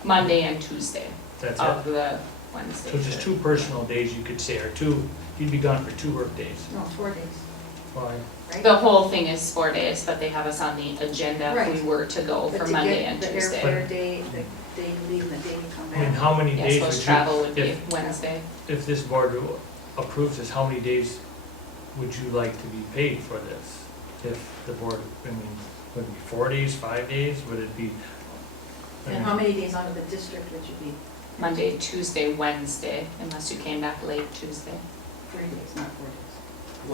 Monday and Tuesday that's of it? the Wednesday. So just 2 personal days you could say, or 2, you'd be gone for 2 work days. No, 4 days, Why? right? The whole thing is 4 days, but they have us on the agenda if we Right. were to go But for to Monday get and the Tuesday. airfare day, the day you leave and the day you come I mean, back. how many Yeah, days supposed would travel would be if, Wednesday. if this board approves this, how many days would you like to be paid for this? If the board, I mean, would it be 4 days, 5 days, would it be? I And mean, how many days out of the district would you be? Monday, Tuesday, Wednesday, unless you came back late Tuesday. 3 days, not 4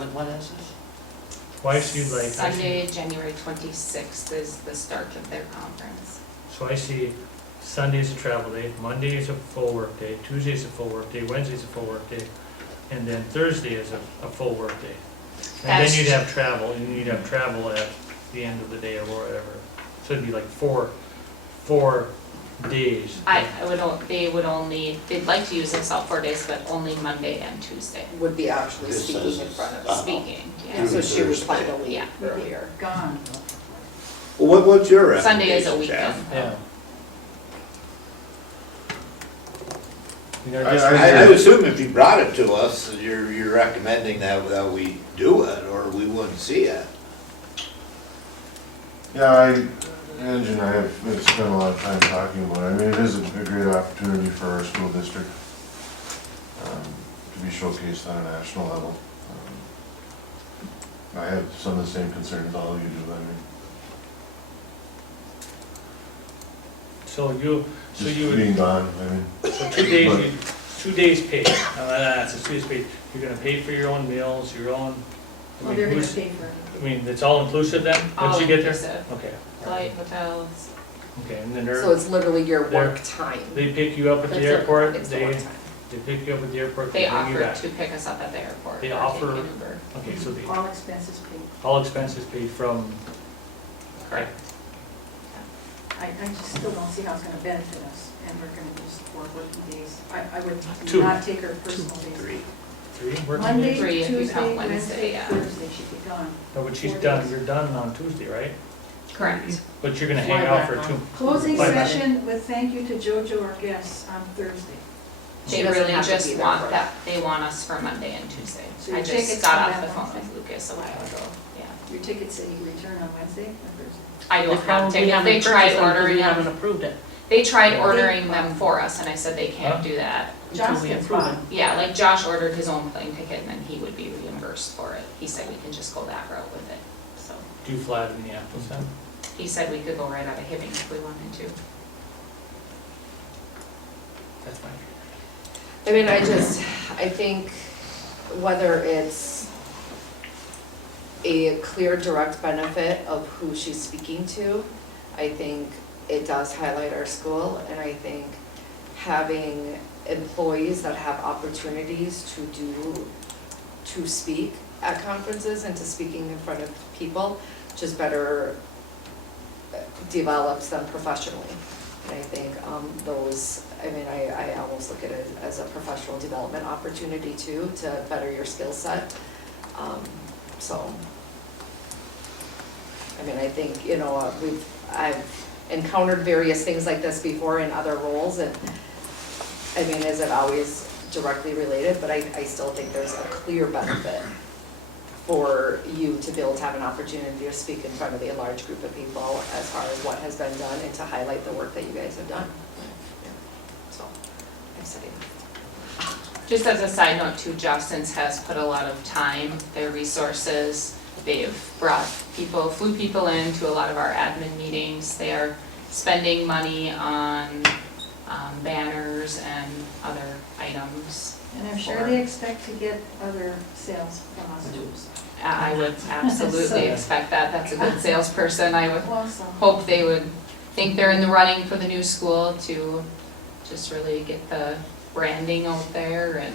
days. What is this? Why should like, I see, Sunday, January 26th is the start of their conference. so I see Sunday's a travel day, Monday is a full work day, Tuesday's a full work day, Wednesday's a full work day, and then Thursday is a full work day. And then That's- you'd have travel, and you'd have travel at the end of the day or whatever. So it'd be like four days. They'd like to use this all 4 days, but only Monday and Tuesday. Would be actually This speaking says in it's- front of Uh-huh. us. Speaking, And yeah. so she was Thursday. planning to leave Yeah. earlier. Gone. Well, what's your Sunday is a recommendation, Jeff? weekend. Yeah. You know, I- just- I assume if you brought it to us, you're recommending that we do it, or we wouldn't see it. Yeah, Ange and I have spent a lot of time talking about it. I mean, it is a great opportunity for our school district to be showcased on a national level. I have some of the same concerns all of you do, I mean, So you just would, being gone, I mean. so 2 days, 2 days paid, that's 2 days paid. You're gonna pay for your own meals, your own, I Well, mean, they're gonna who's, pay for it. I mean, it's all inclusive then, once All you get there? inclusive. Okay. Flight, hotels. Okay, and then So it's literally your they're- work time. they pick you up at the That's it. airport, It's the they work time. pick you up at the airport, They they bring you offer back. to pick us up at the airport. They or offer- take an Uber. Okay, so All expenses paid. all expenses paid from, Correct. I just still don't see how it's gonna benefit us, and we're gonna just work working days. I would 2. not take her personal days. 3 working Monday, days? 3 if you Tuesday, count Wednesday, Wednesday, yeah. Thursday, she'd be gone. No, but she's 4 done, days. you're done on Tuesday, right? Correct. But you're gonna hang out for 2. Closing Bye, bye. session with thank you to JoJo, our guests, on Thursday. She They doesn't really have to just be there want for that, they want us for Monday and Tuesday. So I your just tickets got come off back the phone Wednesday? with Lucas a while ago, yeah. Your tickets say you return on Wednesday or Thursday? I don't have tickets, they tried ordering them, approved it. they tried ordering them for us, and I said they can't Huh? do that. Josh gets one. Yeah, like Josh ordered his own plane ticket, and then he would be reimbursed for it. He said we can just go that route with it, so. Do you fly to Minneapolis then? He said we could go right out of Hibbing if we wanted to. That's fine. I mean, I think whether it's a clear direct benefit of who she's speaking to, I think it does highlight our school, and I think having employees that have opportunities to speak at conferences and to speaking in front of people just better develops them professionally. And I think I almost look at it as a professional development opportunity too, to better your skill set. So, I mean, I think, I've encountered various things like this before in other roles, and I mean, is it always directly related? But I still think there's a clear benefit for you to be able to have an opportunity to speak in front of a large group of people as far as what has been done and to highlight the work that you guys have done. So, I've said enough. Just as a side note too, Justin's has put a lot of time, their resources. They've flew people in to a lot of our admin meetings. They are spending money on banners and other items. And I'm sure they expect to get other sales from us too. I would absolutely expect that. That's a good salesperson. I would Well, so, hope they would think they're in the running for the new school to just really get the branding out there and.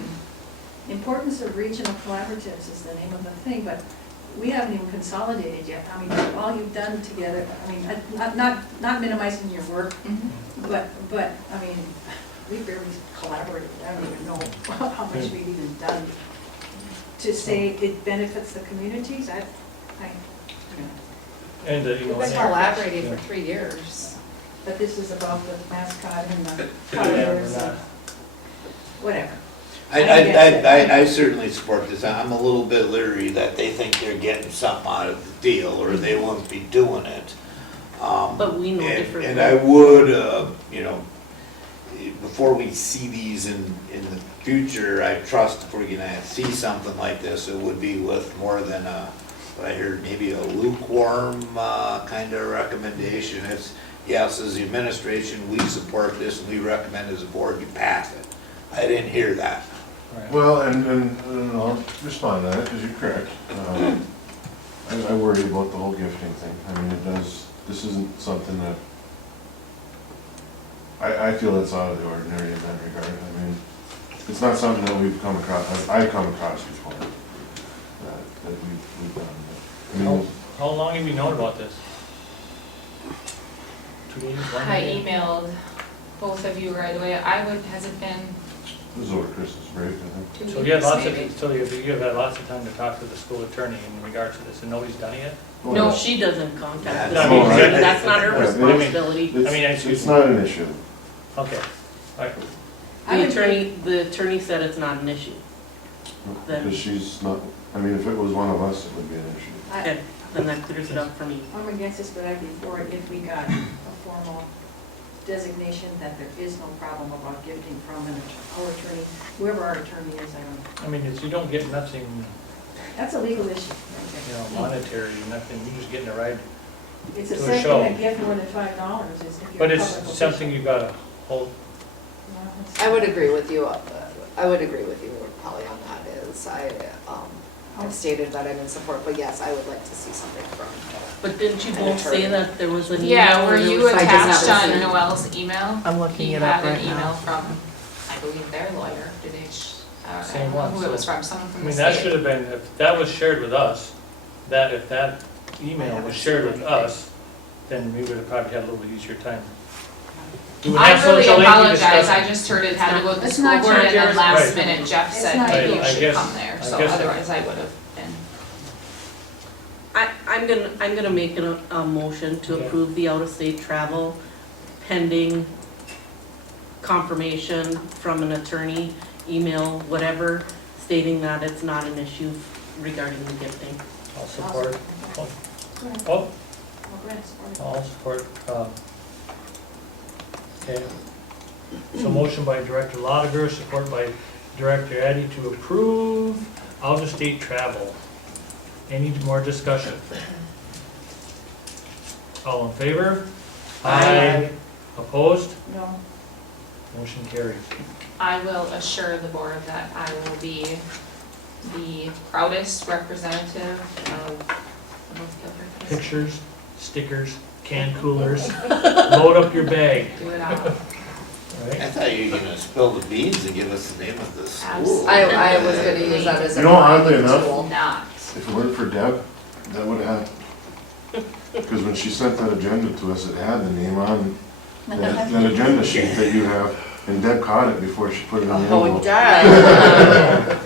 importance of regional collaboratives is the name of the thing, but we haven't even consolidated yet. I mean, all you've done together, I mean, not minimizing your work, but, I mean, we barely collaborated. I don't even know how much we've even done to say it benefits the communities. And, We've been collaborating for 3 years. But this is about the mascot and the Yeah, we're colors. not. whatever. I certainly support this. I'm a little bit leery that they think they're getting something out of the deal, or they wouldn't be doing it. But we know And differently. I would, you know, before we see these in the future, I trust if we're gonna see something like this, it would be with more than what I heard, maybe a lukewarm kind of recommendation. It's, yes, as the administration, we support this, and we recommend as a board you pass it. I didn't hear that. Well, and I'll respond to that, because you're correct. I worry about the whole gifting thing. I mean, it does, this isn't something that, I feel it's out of the ordinary in that regard. I mean, it's not something that we've come across, I've come across before, that we've done. I mean, How long have you known about this? 2 days, 1 I day? emailed both of you right away. Has it been it was over Christmas break, I think. 2 So you have weeks lots maybe? of, so you've had lots of time to talk to the school attorney in regards to this, and nobody's done it yet? No, she doesn't contact Yeah, the no, school, right. that's not her Yeah, responsibility. It's not an issue. Okay, alright. The attorney said it's not an issue. Then- Because she's not, I mean, if it was one of us, it would be an issue. Okay, then that clears it up for me. I'm against this, but I'd be for it if we got a formal designation that there is no problem about gifting from our attorney, whoever our attorney is, I don't know. I mean, it's, you don't get nothing, That's a legal issue. you know, monetary, nothing, you're just getting a ride. It's To a accepting show. a gift more than $5 is if you're But a it's public something official. you gotta hold, Well, it's- I would agree with you, Polly, on that is, I've stated that I'm in support, but yes, I would like to see something from. But didn't you An both say attorney. that there was an email? Yeah, were or there you was- I just attached haven't on seen it. Noel's email? I'm looking He it up had an right now. email from, I believe, their lawyer, did they, I Same don't know one, who it so- was from, someone I from the mean, state. that should have been, if that was shared with us, that, if that email was shared with us, then we would have probably had a little bit easier time. We would have I so really much lengthy apologize, discussion. I just heard it had to go to the It's school not board, and then yours. last Right. minute Jeff It's said not that you yours. I should guess- come there, I so guess- otherwise I would have been. I'm gonna make a motion to Yeah. approve the out-of-state travel pending confirmation from an attorney, email, whatever, stating that it's not an issue regarding the gifting. I'll support, Go ahead. oh, Well, go ahead, support it. I'll support, okay. So motion by Director Lotiger, support by Director Addy to approve out-of-state travel. Any more discussion? All in favor? Aye. Opposed? No, Motion carries. I will assure the board that I will be the proudest representative of North Gilbert. Pictures, stickers, can coolers, load up your bag, Do it all. all I right? thought you were gonna spill the beans and give us the name of the school. I was gonna use that as a. You know, oddly enough- tool. Not. If it weren't for Deb, that would have, because when she sent that agenda to us, it had the name on that agenda sheet that you have, and Deb caught it before she put it in the Oh, envelope. Dad.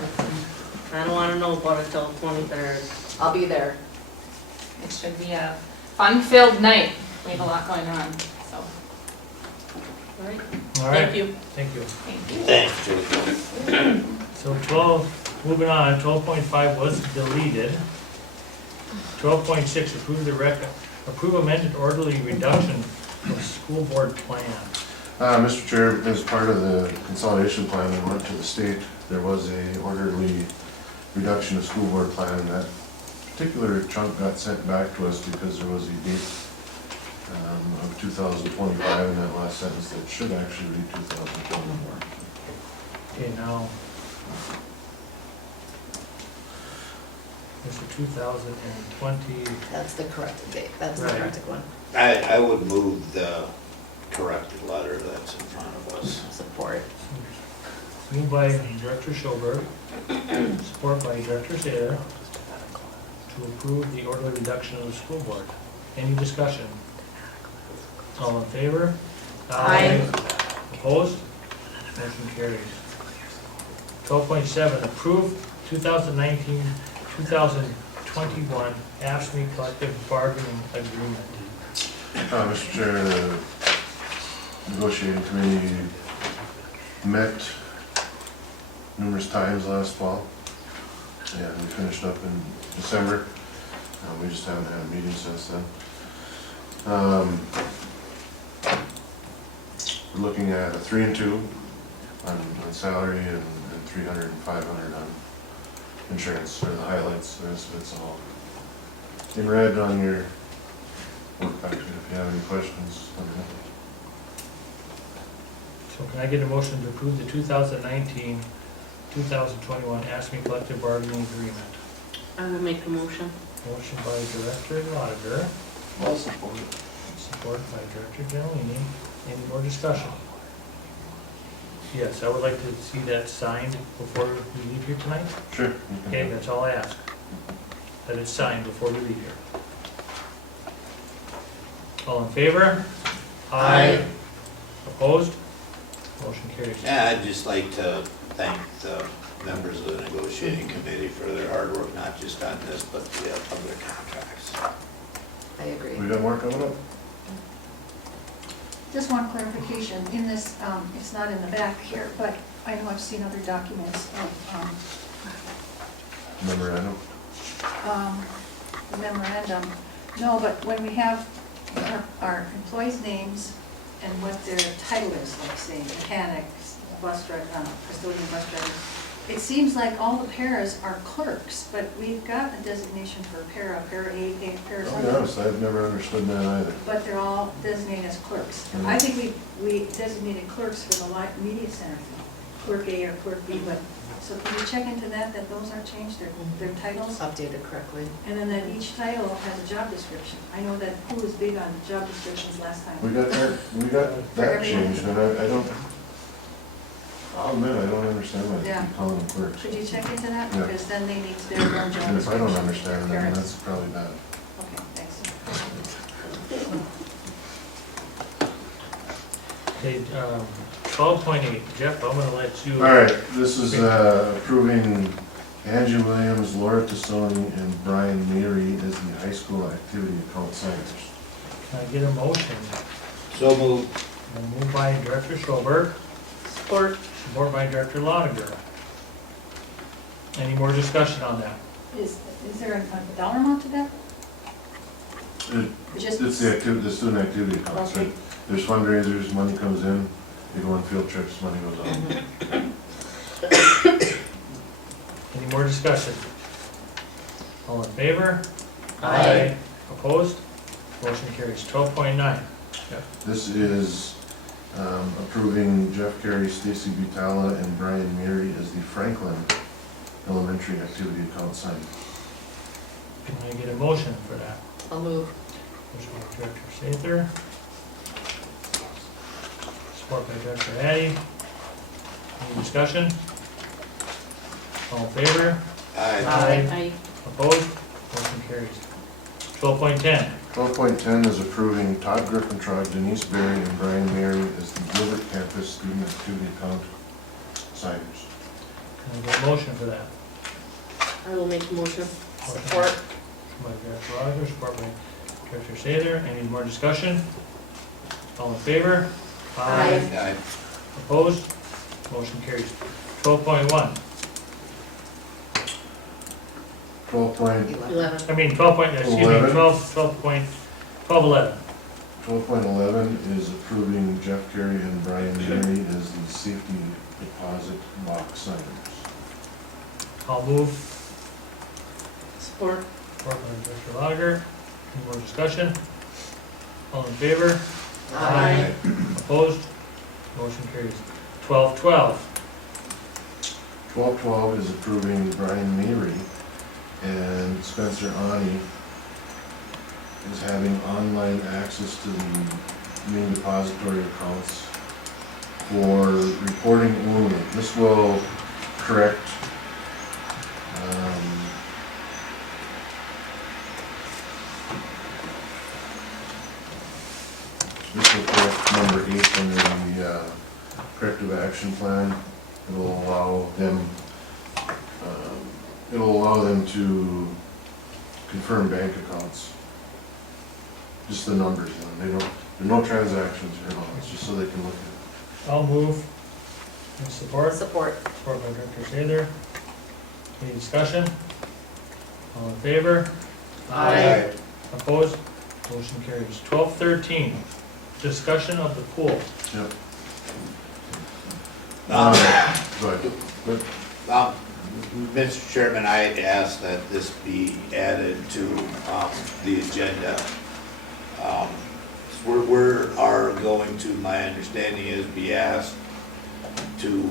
I don't wanna know about it till 23rd. I'll be there. It should be a fun-filled night. We have a lot going on, so All right, All right, thank you. thank you. thank you. Thanks, Julie. So 12, moving on, 12.5 was deleted. 12.6, approve amended orderly reduction of school board plan. Mr. Chair, as part of the consolidation plan that went to the state, there was a orderly reduction of school board plan, and that particular chunk got sent back to us because there was a date of 2025 in that last sentence that should actually read 2024. Okay, now. It's the 2020, That's the corrected date, that's the Right. corrected one. I would move the corrected letter that's in front of us. Support. moved by Director Schober, support by Director Saylor, to approve the orderly reduction of the school board. Any discussion? All in favor? Aye. Opposed? Motion carries. 12.7, approve 2019-2021 AFSCME collective bargaining agreement. Mr. Chair, the negotiating committee met numerous times last fall, and we finished up in December. We just haven't had a meeting since then. We're looking at a 3 and 2 on salary and 300 and 500 on insurance, or the highlights, the rest of it's all in red on your work packet. If you have any questions, let me know. So can I get a motion to approve the 2019-2021 ASME collective bargaining agreement? I will make a motion. Motion by Director Lotiger, I'll support it. support by Director Gentilini. Any more discussion? Yes, I would like to see that signed before we leave here tonight. Sure. you can Okay, have it. that's all I ask. That it's signed before we leave here. All in favor? Aye. Opposed? Motion carries. Yeah, I'd just like to thank the members of the negotiating committee for their hard work, not just on this, but the other contracts. I agree. We got more coming up? Just one clarification, in this, it's not in the back here, but I know I've seen other documents of, Memorandum? the memorandum. No, but when we have our employees' names and what their title is, like say mechanics, bus driver, custodian bus driver, it seems like all the paras are clerks, but we've got a designation for para A, para I'll be something. honest, I've never understood that either. But they're all designated as clerks. Mhm. I think we designated clerks for the media center, clerk A or clerk B, but, so can you check into that those are changed, their titles? Updated correctly. And then that each title has a job description. I know that who was big on job descriptions last time. We got that changed, and I don't, I'll admit, I don't understand why they Yeah. keep calling them clerks. Could you check into that? Yeah. Because then they need their own job description. And if I don't understand it, then Parents. that's probably bad. Okay, thanks. Okay, 12.8, Jeff, I'm gonna let you. All right, this is approving Angie Williams, Laura Tassoni, and Brian Meary as the high school activity account signers. Can I get a motion? So moved. Moved by Director Schoberg, Support. support by Director Lotiger. Any more discussion on that? Is there a dollar amount to that? Just, It's the student activity accounts, Okay. right? There's fundraisers, money comes in, they go on field trips, money goes out. Any more discussion? All in favor? Aye. Opposed? Motion carries. 12.9, This is approving Jeff Carey, Stacy Vitala, and Brian Meary as the Franklin Elementary activity account signers. can I get a motion for that? I'll move. Motion by Director Sather. Support by Director Addy. Any discussion? All in favor? Aye. Aye. Opposed? Motion carries. 12.10, 12.10 is approving Todd Griffentrog, Denise Berry, and Brian Mary as the Gilbert Campus Student Activity Account signers. can I get a motion for that? I will make a motion. Support. By Director Rogers, support by Director Sather. Any more discussion? All in favor? Aye. Aye. Opposed? Motion carries. 12.1, 11. I mean 12 point, excuse me, 11. 12.11. is approving Jeff Carey and Brian Mary as the safety deposit box signers. I'll move. Support. Support by Director Lotiger. Any more discussion? All in favor? Aye. Opposed? Motion carries. 12.12, 12.12 is approving Brian Mary and Spencer Ani is having online access to the main depository accounts for reporting only. This will correct number 8 under the corrective action plan. It'll allow them to confirm bank accounts. Just the numbers, there are no transactions or all, it's just so they can look at I'll move. And support? Support. Support by Director Sather. Any discussion? All in favor? Aye. Opposed? Motion carries. 12:13, discussion of the pool. Yep. Um, Go ahead. Good. Mr. Chairman, I ask that this be added to the agenda. Are going to, my understanding is, be asked to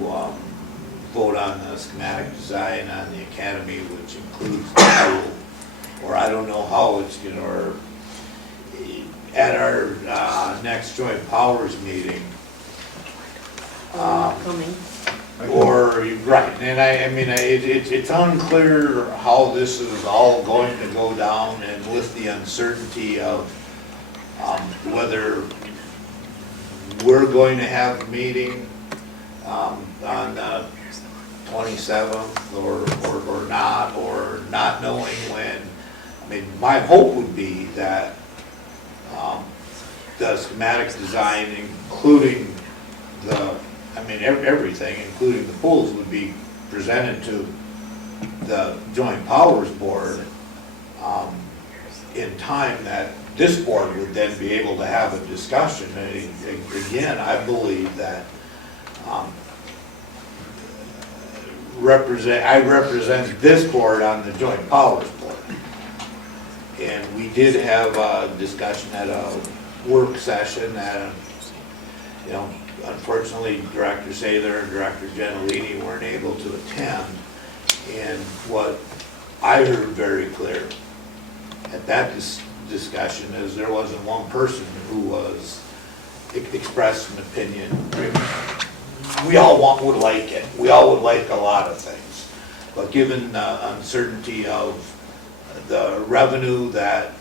vote on the schematic design on the academy, which includes the pool, or I don't know how it's going to, or at our next joint powers meeting. Coming. Or, right, and I mean, it's unclear how this is all going to go down, and with the uncertainty of whether we're going to have a meeting on the 27th or not knowing when. I mean, my hope would be that the schematic design, including everything, including the pools, would be presented to the Joint Powers Board in time that this board would then be able to have a discussion. And again, I believe that I represent this board on the Joint Powers Board. And we did have a discussion at a work session that, unfortunately, Director Sather and Director Gentilini weren't able to attend. And what I heard very clear at that discussion is there wasn't one person who expressed an opinion. We all would like it. We all would like a lot of things. But given the uncertainty of the revenue that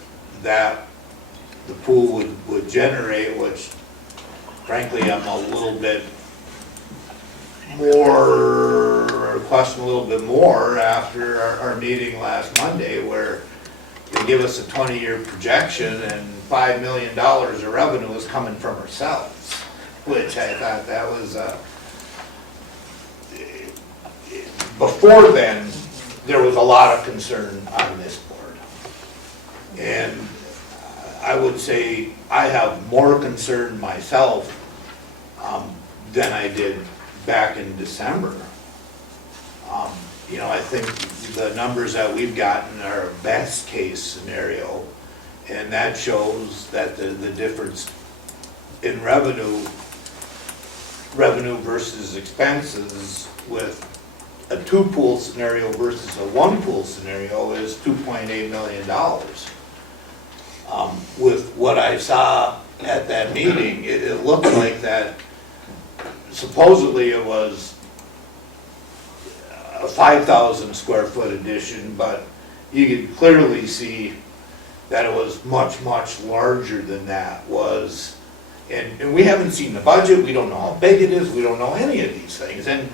the pool would generate, which frankly I'm a little bit more, question a little bit more after our meeting last Monday, where they give us a 20-year projection and $5 million of revenue is coming from ourselves, which I thought that was, before then, there was a lot of concern on this board. And I would say I have more concern myself than I did back in December. I think the numbers that we've gotten are a best case scenario, and that shows that the difference in revenue versus expenses with a 2-pool scenario versus a 1-pool scenario is $2.8 million. With what I saw at that meeting, it looked like that supposedly it was a 5,000 square foot addition, but you could clearly see that it was much, much larger than that was. And we haven't seen the budget, we don't know how big it is, we don't know any of these things. And,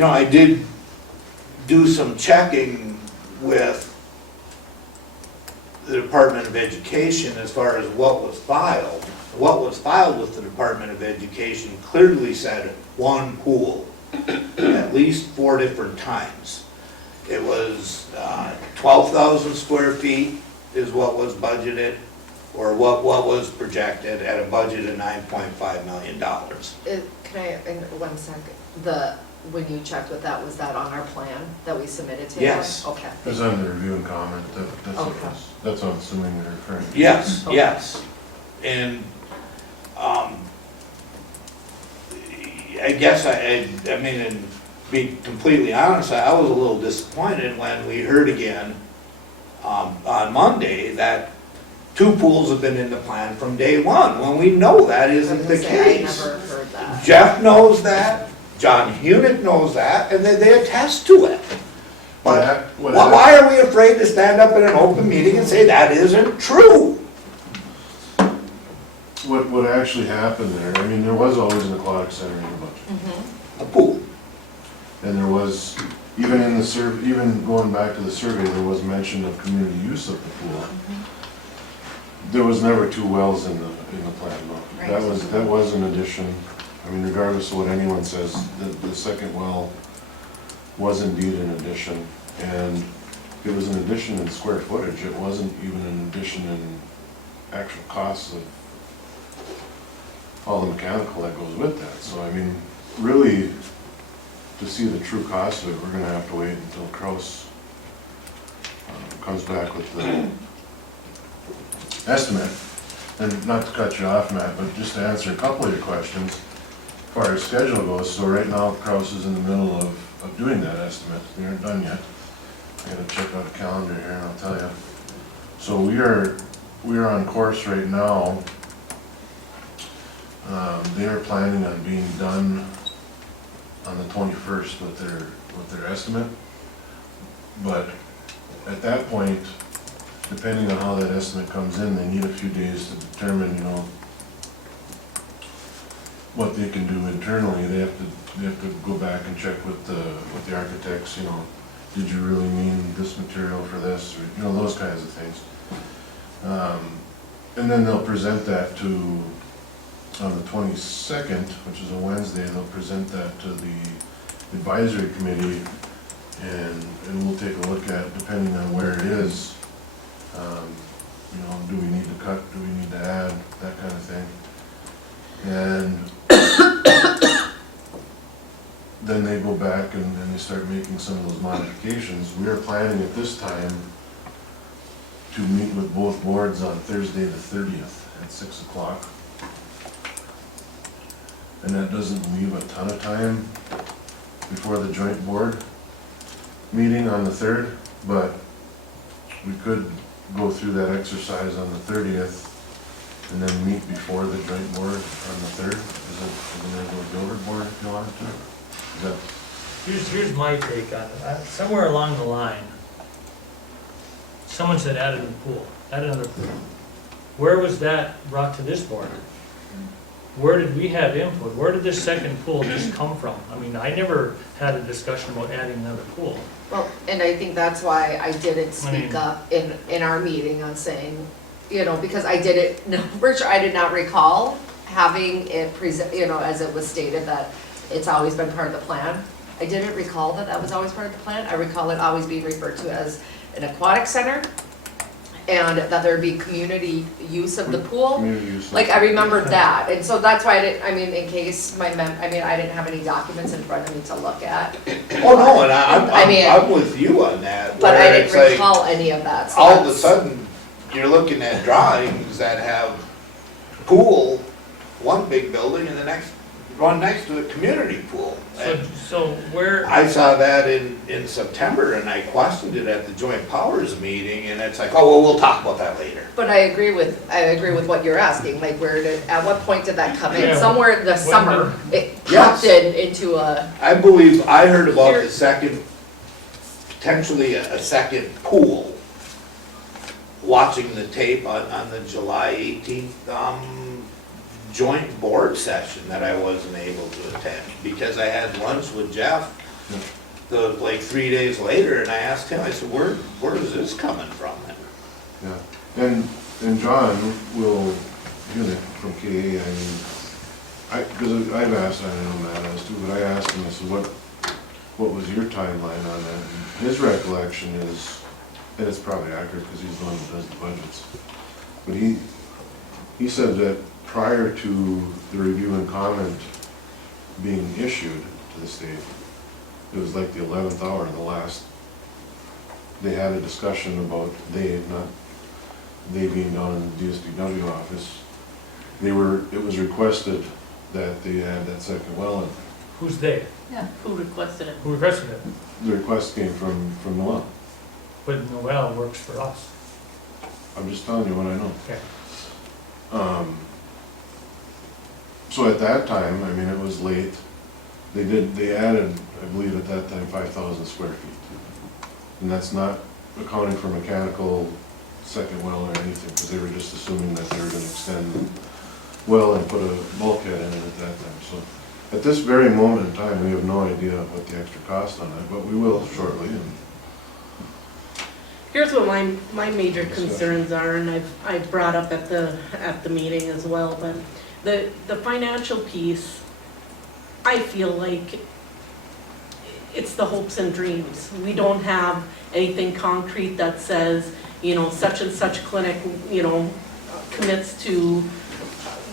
I did do some checking with the Department of Education as far as what was filed. What was filed with the Department of Education clearly said 1 pool at least 4 different times. It was 12,000 square feet is what was budgeted, or what was projected at a budget of $9.5 million. Can I, in 1 second, when you checked with that, was that on our plan that we submitted to you? Yes. Okay. It was on the review and comment, Okay. that's what I'm assuming you're referring to. Yes, Okay. yes. And I guess I mean, and be completely honest, I was a little disappointed when we heard again on Monday that 2 pools have been in the plan from day one, when we know that isn't the case. I never heard that. Jeff knows that, John Hunick knows that, and they attest to it. But why are we afraid to stand up in an open meeting and say that isn't true? What actually happened there, I mean, there was always an aquatic center in the budget. A pool. And there was, even in the even going back to the survey, there was mention of community use of the pool. There was never 2 wells in the plan, though. That was an addition. I mean, regardless of what anyone says, the second well was indeed an addition, and it was an addition in square footage, it wasn't even an addition in actual costs of all the mechanical that goes with that. So I mean, really, to see the true cost of it, we're gonna have to wait until Kraus comes back with the estimate. And not to cut you off, Matt, but just to answer a couple of your questions, as far as schedule goes, so right now Kraus is in the middle of doing that estimate. We aren't done yet. I gotta check out a calendar here and I'll tell you. So we are on course right now. They are planning on being done on the 21st with their estimate. But at that point, depending on how that estimate comes in, they need a few days to determine, you know, what they can do internally. They have to go back and check with the architects, you know, did you really mean this material for this, or, you know, those kinds of things. And then they'll present that to, on the 22nd, which is a Wednesday, they'll present that to the advisory committee, and we'll take a look at, depending on where it is, you know, do we need to cut, do we need to add, that kind of thing. And then they go back and they start making some of those modifications. We are planning at this time to meet with both boards on Thursday the 30th at 6 o'clock. And that doesn't leave a ton of time before the joint board meeting on the 3rd, but we could go through that exercise on the 30th and then meet before the joint board on the 3rd. Is it a Gilbert board if you wanted to? Is that? Here's my take on it. Somewhere along the line, someone said add a pool, add another pool. Where was that brought to this board? Where did we have input? Where did this second pool just come from? I mean, I never had a discussion about adding another pool. Well, and I think that's why I didn't speak up in our meeting on saying, you know, because I didn't, no, Rich, I did not recall having it present, you know, as it was stated that it's always been part of the plan. I didn't recall that that was always part of the plan. I recall it always being referred to as an aquatic center, and that there'd be community use of the pool. Community use. Like, I remembered that, and so that's why I didn't, I mean, in case I didn't have any documents in front of me to look at. Oh, no, and I mean, I'm with you on that. But I where didn't it's like, recall any of that, so all of a that's- sudden, you're looking at drawings that have pool, one big building, and the next one next to a community pool. And So where, I saw that in September, and I questioned it at the joint powers meeting, and it's like, oh, well, we'll talk about that later. But I agree with what you're asking, like at what point did that come in? Yeah, Somewhere in the when summer, it Yes. popped into a, I believe I heard about Here- the second, potentially a second pool, watching the tape on the July 18th, joint board session that I wasn't able to attend, because I had lunch with Jeff, like 3 days later, and I asked him, I said, where is this coming from? Yeah, and John will, from KA, I mean, because I've asked, I know Matt has too, but I asked him, I said, what was your timeline on that? And his recollection is, and it's probably accurate because he's the one that does the budgets, but he said that prior to the review and comment being issued to the state, it was like the 11th hour, they had a discussion about, they being down in the DSDW office, it was requested that they add that second well in. who's they? Yeah, who requested it? Who requested it? The request came from Noel. But Noel works for us. I'm just telling you what I know. Okay. So at that time, I mean, it was late. They added, I believe at that time, 5,000 square feet. And that's not accounting for mechanical second well or anything, because they were just assuming that they were gonna extend the well and put a bulkhead in it at that time. So at this very moment in time, we have no idea what the extra cost on that, but we will shortly. And Here's what my major concerns are, and I've brought up at the meeting as well, but the financial piece, I feel like it's the hopes and dreams. We don't have anything concrete that says, such and such clinic, commits to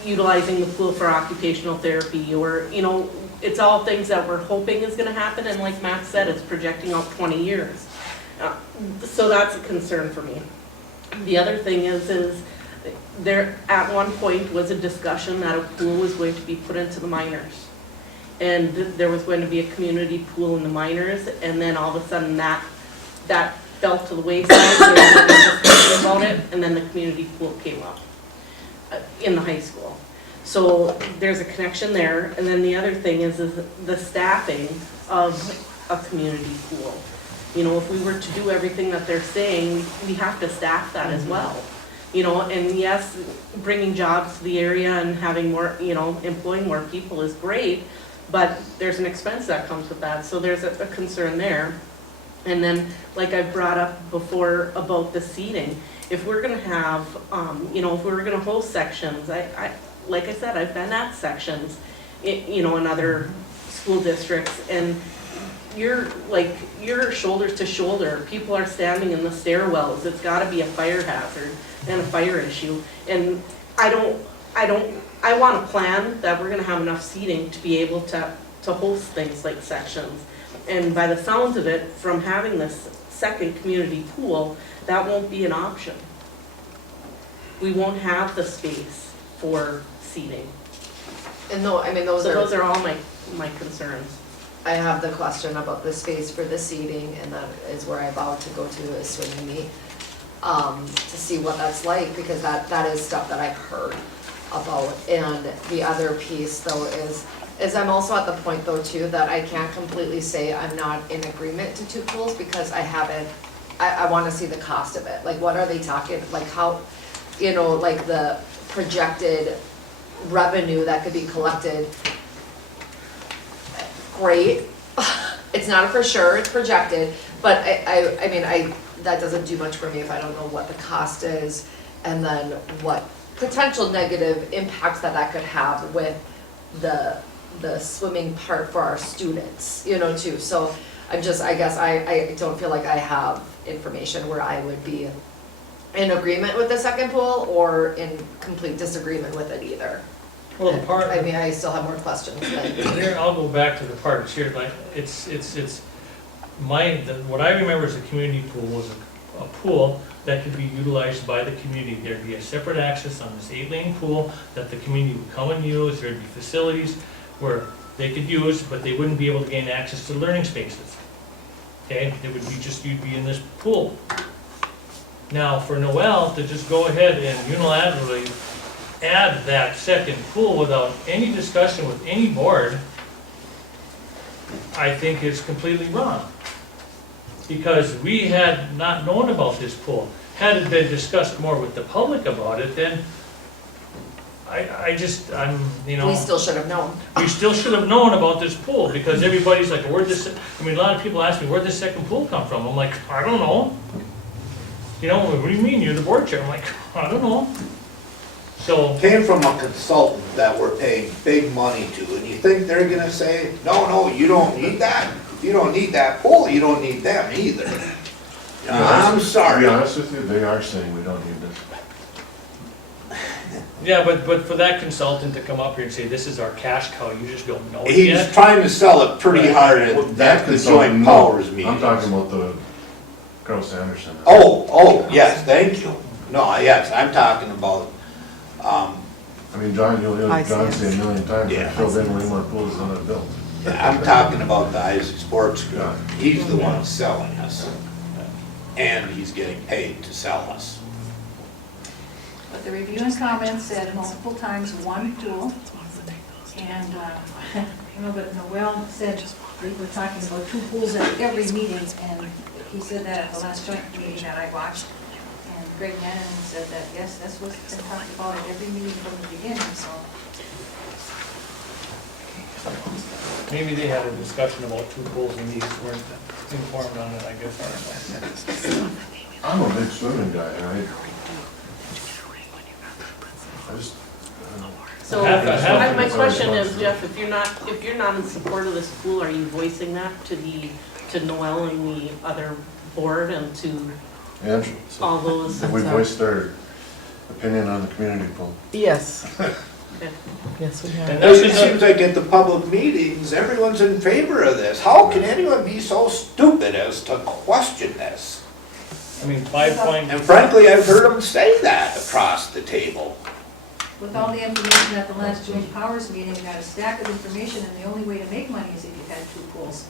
utilizing the pool for occupational therapy, or, it's all things that we're hoping is gonna happen, and like Matt said, it's projecting out 20 years. So that's a concern for me. The other thing is there, at one point, was a discussion that a pool was going to be put into the minors. And there was going to be a community pool in the minors, and then all of a sudden that fell to the wayside, there was no discussion about it, and then the community pool came up in the high school. So there's a connection there, and then the other thing is the staffing of a community pool. If we were to do everything that they're saying, we have to staff that as well. And yes, bringing jobs to the area and having more, employing more people is great, but there's an expense that comes with that, so there's a concern there. And then, like I brought up before about the seating, if we're gonna have, if we were gonna host sections, like I said, I've been at sections, in other school districts, and you're shoulders to shoulder, people are standing in the stairwells, it's gotta be a fire hazard and a fire issue, and I want a plan that we're gonna have enough seating to be able to host things like sections. And by the sounds of it, from having this second community pool, that won't be an option. We won't have the space for seating. And no, I mean, those So those are, are all my concerns. I have the question about the space for the seating, and that is where I vowed to go to a swimming meet, to see what that's like, because that is stuff that I've heard about. And the other piece though is I'm also at the point though too, that I can't completely say I'm not in agreement to 2 pools, because I wanna see the cost of it. Like, what are they talking, like how, like the projected revenue that could be collected. Great, it's not a for sure, it's projected, but I mean, that doesn't do much for me if I don't know what the cost is, and then what potential negative impacts that could have with the swimming part for our students, too. So I guess I don't feel like I have information where I would be in agreement with the second pool or in complete disagreement with it either. Well, the part. I mean, I still have more questions, but. Here, I'll go back to the parts here, like, what I remember as a community pool was a pool that could be utilized by the community. There'd be a separate access on this 8-lane pool that the community would come and use. There'd be facilities where they could use, but they wouldn't be able to gain access to learning spaces. Okay, it would be just, you'd be in this pool. Now, for Noel to just go ahead and unilaterally add that second pool without any discussion with any board, I think is completely wrong. Because we had not known about this pool. Had it been discussed more with the public about it, then I'm, We still should have known. we still should have known about this pool, because everybody's like, where'd this, a lot of people ask me, where'd this second pool come from? I'm like, I don't know. What do you mean, you're the board chair? I'm like, I don't know. So, Came from a consultant that we're paying big money to, and you think they're gonna say, no, you don't need that? You don't need that pool, you don't need them either. I'm To sorry. be honest with you, they are saying we don't need this. yeah, but for that consultant to come up here and say, this is our cash cow, you just don't know it He's yet. trying to sell it pretty hard Well, at that the consultant, joint no. powers meeting. I'm talking about the Kraus Anderson. Oh, yes, thank you. No, yes, I'm talking about, I mean, John, you'll hear John say a million times, Yeah. I filled in way more pools than I built. I'm talking about the Isaac Sports Group. Yeah. He's the one selling us. And he's getting paid to sell us. But the review and comments said multiple times 1 pool. And, but Noel said we were talking about 2 pools at every meeting, and he said that at the last joint meeting that I watched. And Greg Gannon said that, yes, that's what's been talked about at every meeting from the beginning, so. Maybe they had a discussion about 2 pools and these weren't informed on it, I guess, I don't know. I'm a big swimming guy, and I just, So Half- half- my my It's always question is, fun. Jeff, if you're not in support of the school, are you voicing that to Noel and the other board and to And all those? have we voiced our opinion on the community pool? Yes, Okay. yes, we have. And that's It just a- seems like at the public meetings, everyone's in favor of this. How can anyone be so stupid as to question this? I mean, 5 point, And frankly, I've heard them say that across the table. With all the information at the last joint powers meeting, we got a stack of information, and the only way to make money is if you had two pools.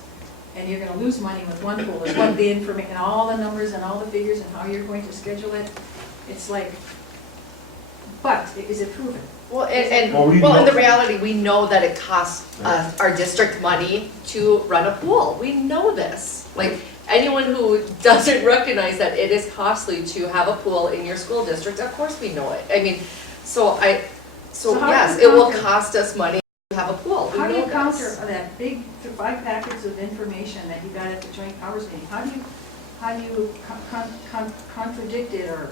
And you're gonna lose money with one pool, there's one, the information, and all the numbers and all the figures and how you're going to schedule it. It's like, but is it proven? Well, Well, we well, in know- the reality, we know that it costs our district money to run a pool. We know this. Like, anyone who doesn't recognize that it is costly to have a pool in your school district, of course we know it. I mean, so So how do yes, you it will counter- cost us money to have a pool. We How do you know counter this. that big 5 packets of information that you got at the joint powers meeting? How do you contradict it or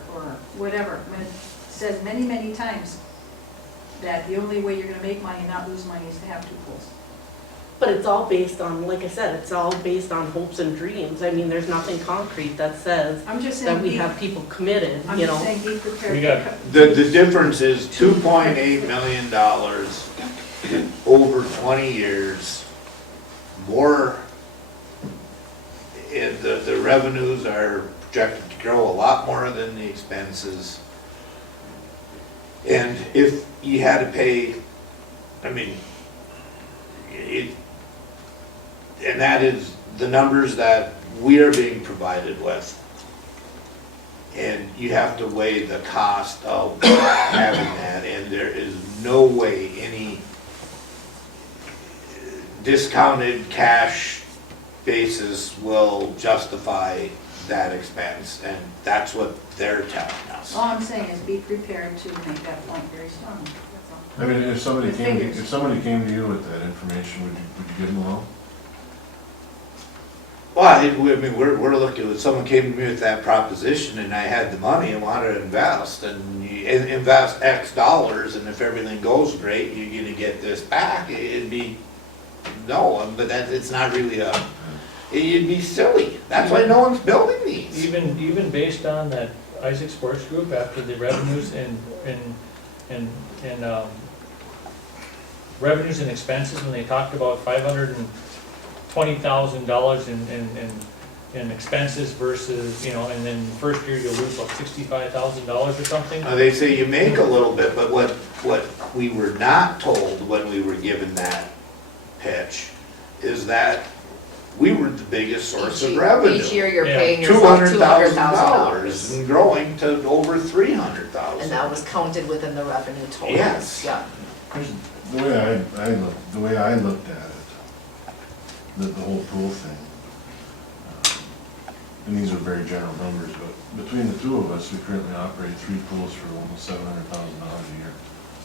whatever, when it says many, many times that the only way you're gonna make money and not lose money is to have two pools? But it's all based on, like I said, it's all based on hopes and dreams. I mean, there's nothing concrete that says I'm just that saying, we have people committed, I'm you just know? saying, be prepared. We got- The difference is $2.8 million over 20 years, more, and the revenues are projected to grow a lot more than the expenses. And if you had to pay, I mean, and that is the numbers that we are being provided with. And you have to weigh the cost of having that, and there is no way any discounted cash basis will justify that expense, and that's what they're telling us. All I'm saying is be prepared to make that point very strong, that's all. I mean, if somebody With came, figures. if somebody came to you with that information, would you give them a loan? Well, I mean, we're looking, if someone came to me with that proposition and I had the money and wanted to invest, and you invest X dollars, and if everything goes great, you're gonna get this back, it'd be, no, but that, it's not really it'd be silly. That's why no one's building these. even based on that Isaac Sports Group, after the revenues and revenues and expenses, when they talked about $520,000 in expenses versus, you know, and then the first year you'll lose like $65,000 or something. They say you make a little bit, but what we were not told when we were given that pitch is that we were the biggest source of revenue. Each year you're Yeah. paying yourself $200,000 $200,000. and growing to over $300,000. And that was counted within the revenue total. Yes. Yeah. The way I looked at it, the whole pool thing, and these are very general numbers, but between the two of us, we currently operate 3 pools for almost $700,000 a year.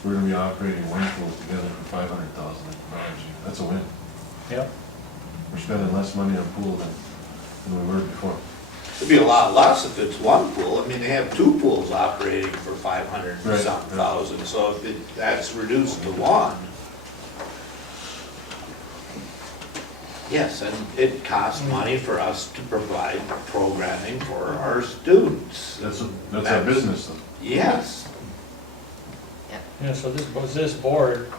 We're gonna be operating 1 pool together for $500,000 a year. That's a win. Yep. We're spending less money on pool than we were before. It'd be a lot less if it's one pool. I mean, they have 2 pools operating for 500 and Right, something yeah. thousand, so if that's reduced to 1. Yes, and it costs money for us to provide programming for our students. That's our business though. Yes. Yeah, so this board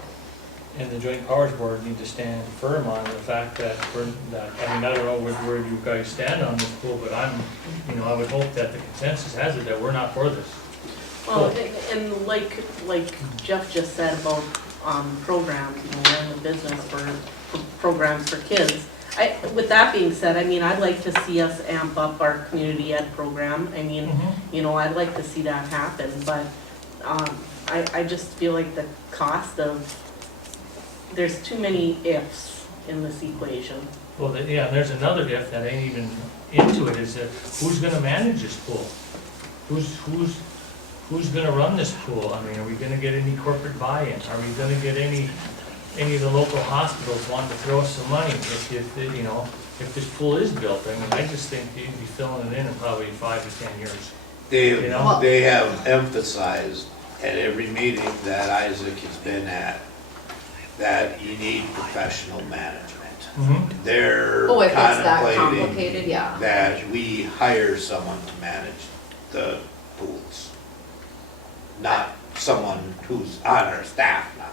and the joint powers board need to stand firm on the fact that I mean, I don't know where you guys stand on this pool, but I would hope that the consensus has it that we're not for this. Well, and like Jeff just said about programs, we're in the business for programs for kids. With that being said, I mean, I'd like to see us amp up our community ed program. I mean, I'd like to see that happen, but I just feel like the cost of, there's too many ifs in this equation. Well, yeah, and there's another if that ain't even into it, is that who's gonna manage this pool? Who's gonna run this pool? I mean, are we gonna get any corporate buy-in? Are we gonna get any of the local hospitals wanting to throw us some money if this pool is built? I mean, I just think you'd be filling it in probably 5 to 10 years. They have emphasized at every meeting that Isaac has been at, that you need professional management. Mhm. They're Oh, if it's that contemplating complicated, yeah. that we hire someone to manage the pools, not someone who's on our staff now.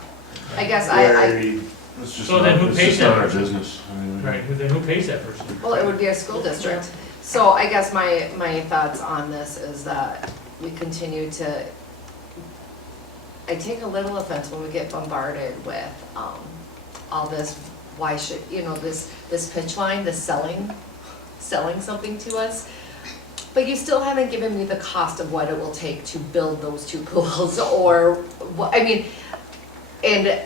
I guess Where It's just So then not, who it's pays just that not our person? business. I mean, we- Right, then who pays that person? well, it would be a school district. So I guess my thoughts on this is that we continue to, I take a little offense when we get bombarded with, all this, why should, this pitch line, this selling something to us. But you still haven't given me the cost of what it will take to build those two pools, or, and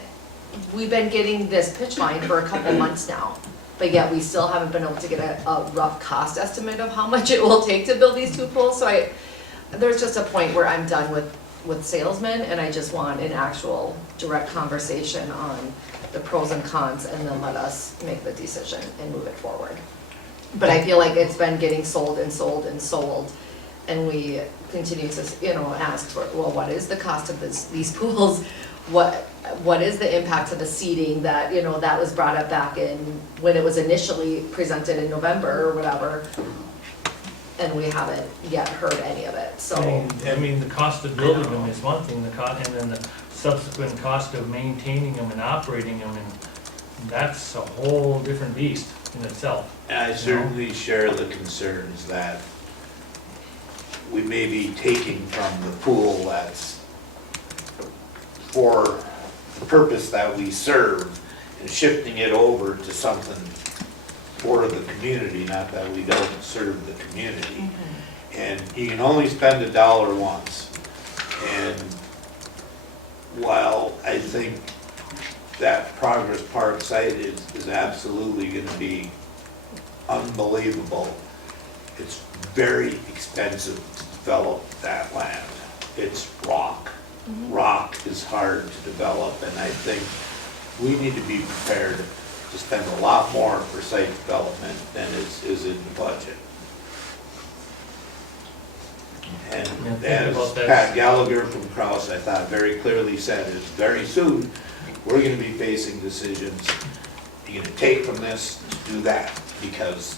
we've been getting this pitch line for a couple months now, but yet we still haven't been able to get a rough cost estimate of how much it will take to build these two pools, so there's just a point where I'm done with salesmen, and I just want an actual direct conversation on the pros and cons, and then let us make the decision and move it forward. But I feel like it's been getting sold and sold and sold, and we continue to, ask for, well, what is the cost of these pools? What is the impact of the seating that, that was brought up back in, when it was initially presented in November or whatever, and we haven't yet heard any of it, so. I mean, the cost of building them is one thing, and then the subsequent cost of maintaining them and operating them, and that's a whole different beast in itself. And I certainly share the concerns that we may be taking from the pool that's for the purpose that we serve and shifting it over to something for the community, not that we don't serve the community. And you can only spend $1 once. And while I think that Progress Park site is absolutely gonna be unbelievable, it's very expensive to develop that land. It's rock. Rock is hard to develop, and I think we need to be prepared to spend a lot more for site development than is in the budget. And think as about that. Pat Gallagher from Kraus, I thought very clearly said, is very soon, we're gonna be facing decisions. You're gonna take from this to do that, because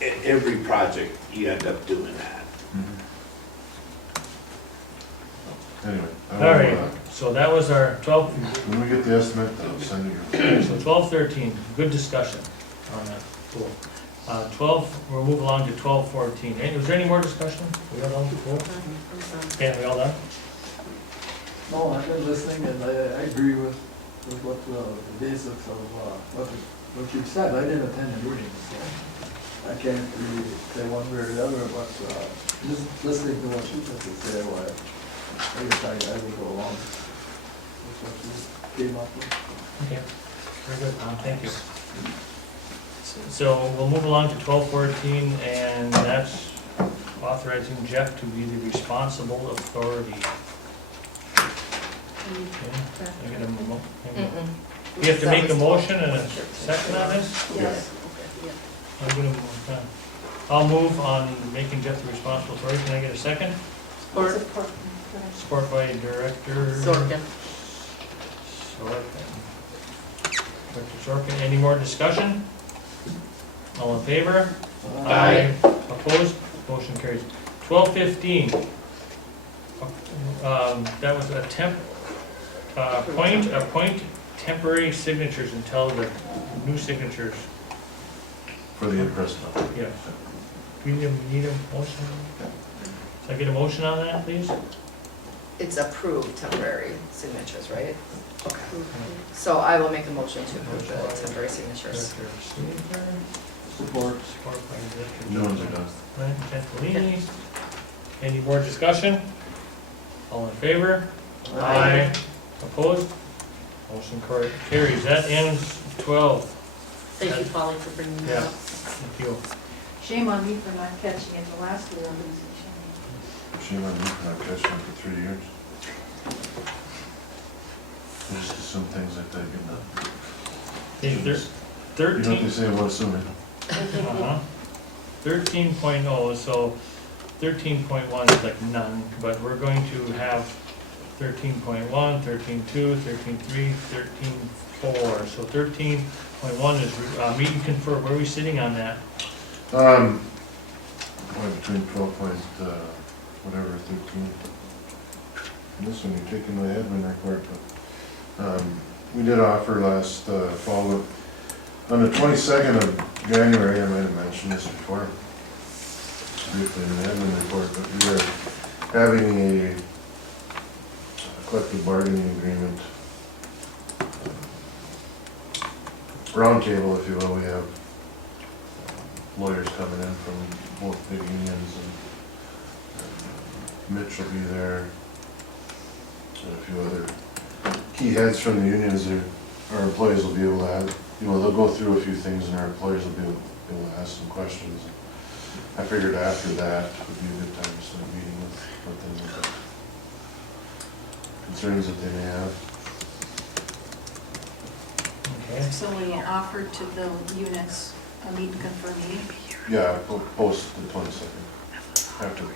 in every project, you end up doing that. Anyway. All right, so that was our 12, When we get the estimate, I'll send you. so 12-13, good discussion on that pool. 12, we'll move along to 12-14. Was there any more discussion? We all done with the pool? Okay, we all done? No, I've been listening, and I agree with what the basics of what you've said. I didn't attend the meeting, so I can't really say one way or the other, but just listening to what you have to say, well, I guess I will go along with what you came up with. Okay, very good, thank you. So we'll move along to 12-14, and that's authorizing Jeff to be the responsible authority. Okay, I get a you have to make a motion and a second on this? Yes. I'm gonna move, I'll move on making Jeff the responsible authority. Can I get a second? Support by Director Sorkin. Director Sorkin, any more discussion? All in favor? Aye. Opposed? Motion carries. 12-15. That was a appoint temporary signatures until the new signatures. For the in-person. Yes. Do you need a motion? Can I get a motion on that, please? It's approved temporary signatures, right? Okay. So I will make a motion to approve the temporary signatures. Director Seeger, Support. support by Director. New ones are done. Right, Gentilini. Any more discussion? All in favor? Aye. Opposed? Motion carries. That ends 12. Thank you, Polly, for bringing that Yeah, up. thank you. Shame on me for not catching it the last reorganization. Shame on you for not catching it for 3 years. I just assume things like that get done. Okay, You know what 13. they say about assuming. 13.0, so 13.1 is like none, but we're going to have 13.1, 13.2, 13.3, 13.4. So 13.1 is meet and confer. Where are we sitting on that? Between 12 point, whatever, 13. And this one, you're taking my admin report, but, we did offer last, fall, on the 22nd of January, I might have mentioned this before, briefly in the admin report, but we were having a collective bargaining agreement, roundtable, if you will. We have lawyers coming in from both big unions, and Mitch will be there, and a few other key heads from the unions. Our employees will be able to have, they'll go through a few things, and our employees will be able to ask some questions. I figured after that would be a good time to start meeting with them, with the concerns that they may have. Okay. So we offered to the units a meet and confer meeting. Yeah, post the 22nd, after the 22nd.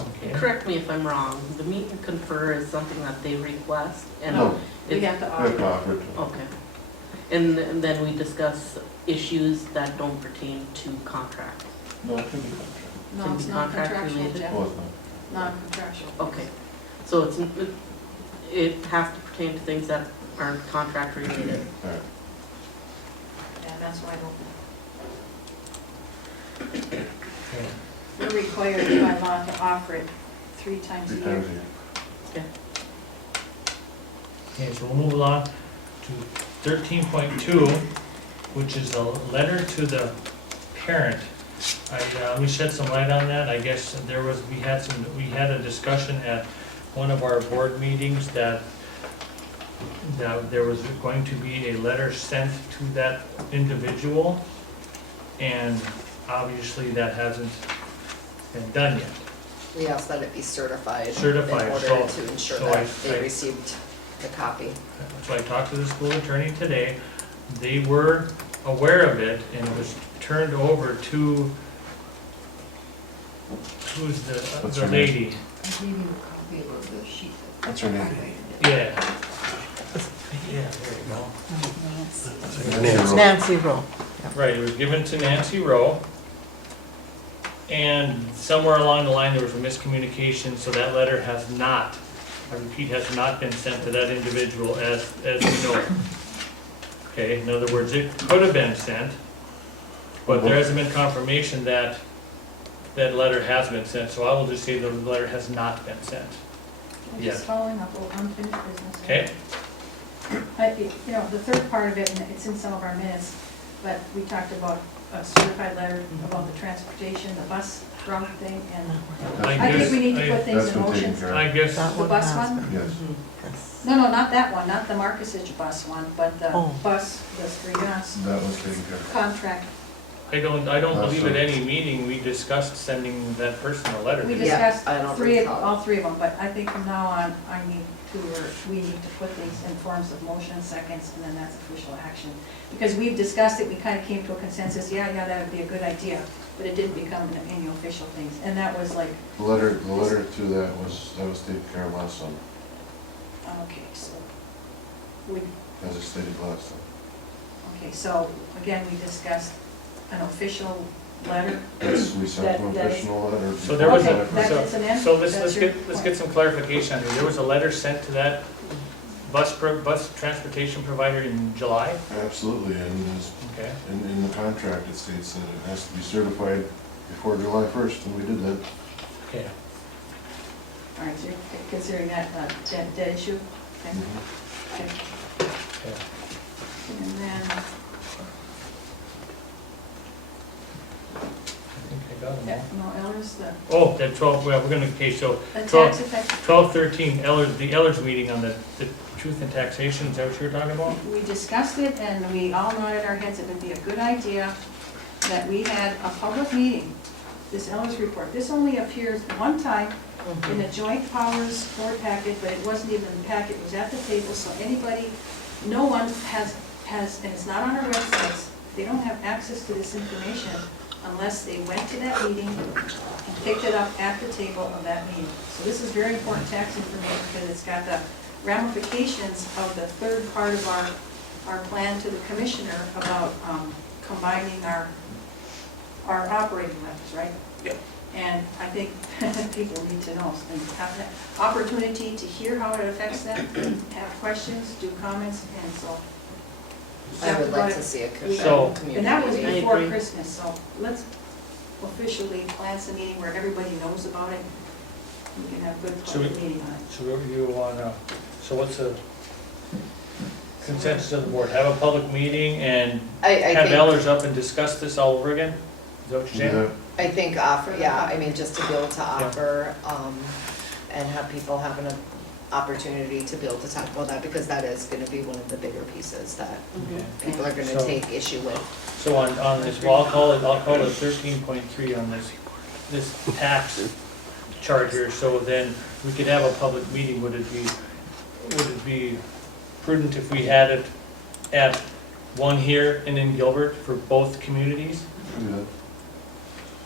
Okay. Correct me if I'm wrong, the meet and confer is something that they request and No, We it's, have to we have to offer. offer it to them. okay. And then we discuss issues that don't pertain to contract. No, it could be contract. No, Can it's be not contract contractual, related? Jeff. Oh, it's not. Non-contractual. Okay, so it has to pertain to things that aren't contract related. All right. Yeah, that's why I don't. Okay. We're required by law to offer it 3 times a 3 year. times a year. Okay, so we'll move along to 13.2, which is a letter to the parent. Let me shed some light on that. I guess we had a discussion at one of our board meetings that there was going to be a letter sent to that individual, and obviously that hasn't been done yet. We asked that it be certified. Certified, In order so- to ensure so that I- they received the copy. So I talked to the school attorney today. They were aware of it, and it was turned over to, who's What's the her name? lady? What's her name? Yeah. Yeah, there you go. Nancy Rowe. Right, it was given to Nancy Rowe. And somewhere along the line, there was a miscommunication, so that letter has not, I repeat, has not been sent to that individual as we know. Okay, in other words, it could have been sent, but there hasn't been confirmation that that letter has been sent, so I will just say the letter has not been sent. We're Yeah. just following up on unfinished business. Okay? The third part of it, and it's in some of our minutes, but we talked about a certified letter about the transportation, the bus route thing, and I think we need to put things That's in been taken motion. care I of. guess, That The bus has one? been. Yes. Yes. No, not that one, not the Marcusage bus one, but the Oh. bus, the Strigas That was taken care of. contract. I don't believe at any meeting we discussed sending that person a letter. We did we? Yeah, discussed I don't three, recall. all 3 of them, but I think from now on, we need to put things in forms of motion, seconds, and then that's official action. Because we've discussed it, we kind of came to a consensus, that would be a good idea, but it didn't become any official things, and that was like, The letter to that was taken care of last summer, okay, so, we, as I stated last time. okay, so, again, we discussed an official letter. Yes, we sent them That is- official letter. So there was Okay, a, that's an end? so let's That's get your some clarification on here. There was a letter sent to that bus transportation provider in July? Absolutely, and Okay. in the contract, it states that it has to be certified before July 1st, and we did that. Okay. All right, so you're considering that dead issue? Okay. Mhm. Okay. And then, I think I got them all. no, Ellers, the Oh, that 12, well, we're gonna, okay, so tax 12, effect, 12-13, the Ellers meeting on the truth in taxation, is that what you were talking about? we discussed it and we all nodded our heads, it would be a good idea that we had a public meeting, this Ellers report. This only appears one time in a joint powers board packet, but it wasn't even in the packet, it was at the table, so anybody, no one has, and it's not on our websites, they don't have access to this information. unless they went to that meeting and picked it up at the table of that meeting. So this is very important tax information because it's got the ramifications of the third part of our plan to the commissioner about combining our operating levies, right? Yep. And I think people need to know, and have that opportunity to hear how it affects them, have questions, do comments, and so. I would like to see a So- community. And that was meeting. before agree. Christmas, so let's officially plan some meeting where everybody knows about it. We can have good Should we- public meeting on it. So you wanna, so what's the consensus of the board? Have a public meeting and I have think, Ellers up and discuss this all over again? Is that what you're saying? Yeah, I think offer, yeah, I mean, just to be able to offer, and have people have an opportunity to be able to talk about that, because that is gonna be one of the bigger pieces that Okay. people are gonna So- take issue with. So on this, well, I'll call it 13.3 on this tax chart here, so then we could have a public meeting. Would it be prudent if we had it at one here and in Gilbert for both communities? do that.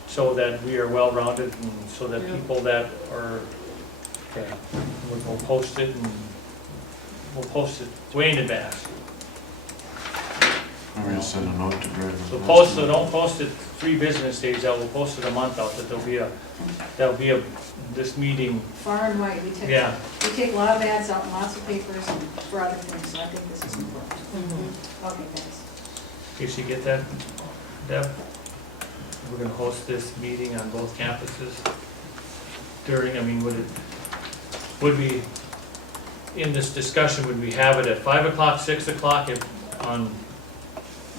So that we are well-rounded and so that Yeah. people that are, okay, we'll post it and we'll post it way in advance. I'm gonna send a note to Greg. So don't post it 3 business days out, we'll post it a month out, that there'll be a, this meeting, Far and wide, we take yeah. a lot of ads out in lots of papers and for other things, so I think this is important. Mhm. Okay, thanks. If you get that, Deb? We're gonna host this meeting on both campuses during, I mean, would we, in this discussion, would we have it at 5 o'clock, 6 o'clock, And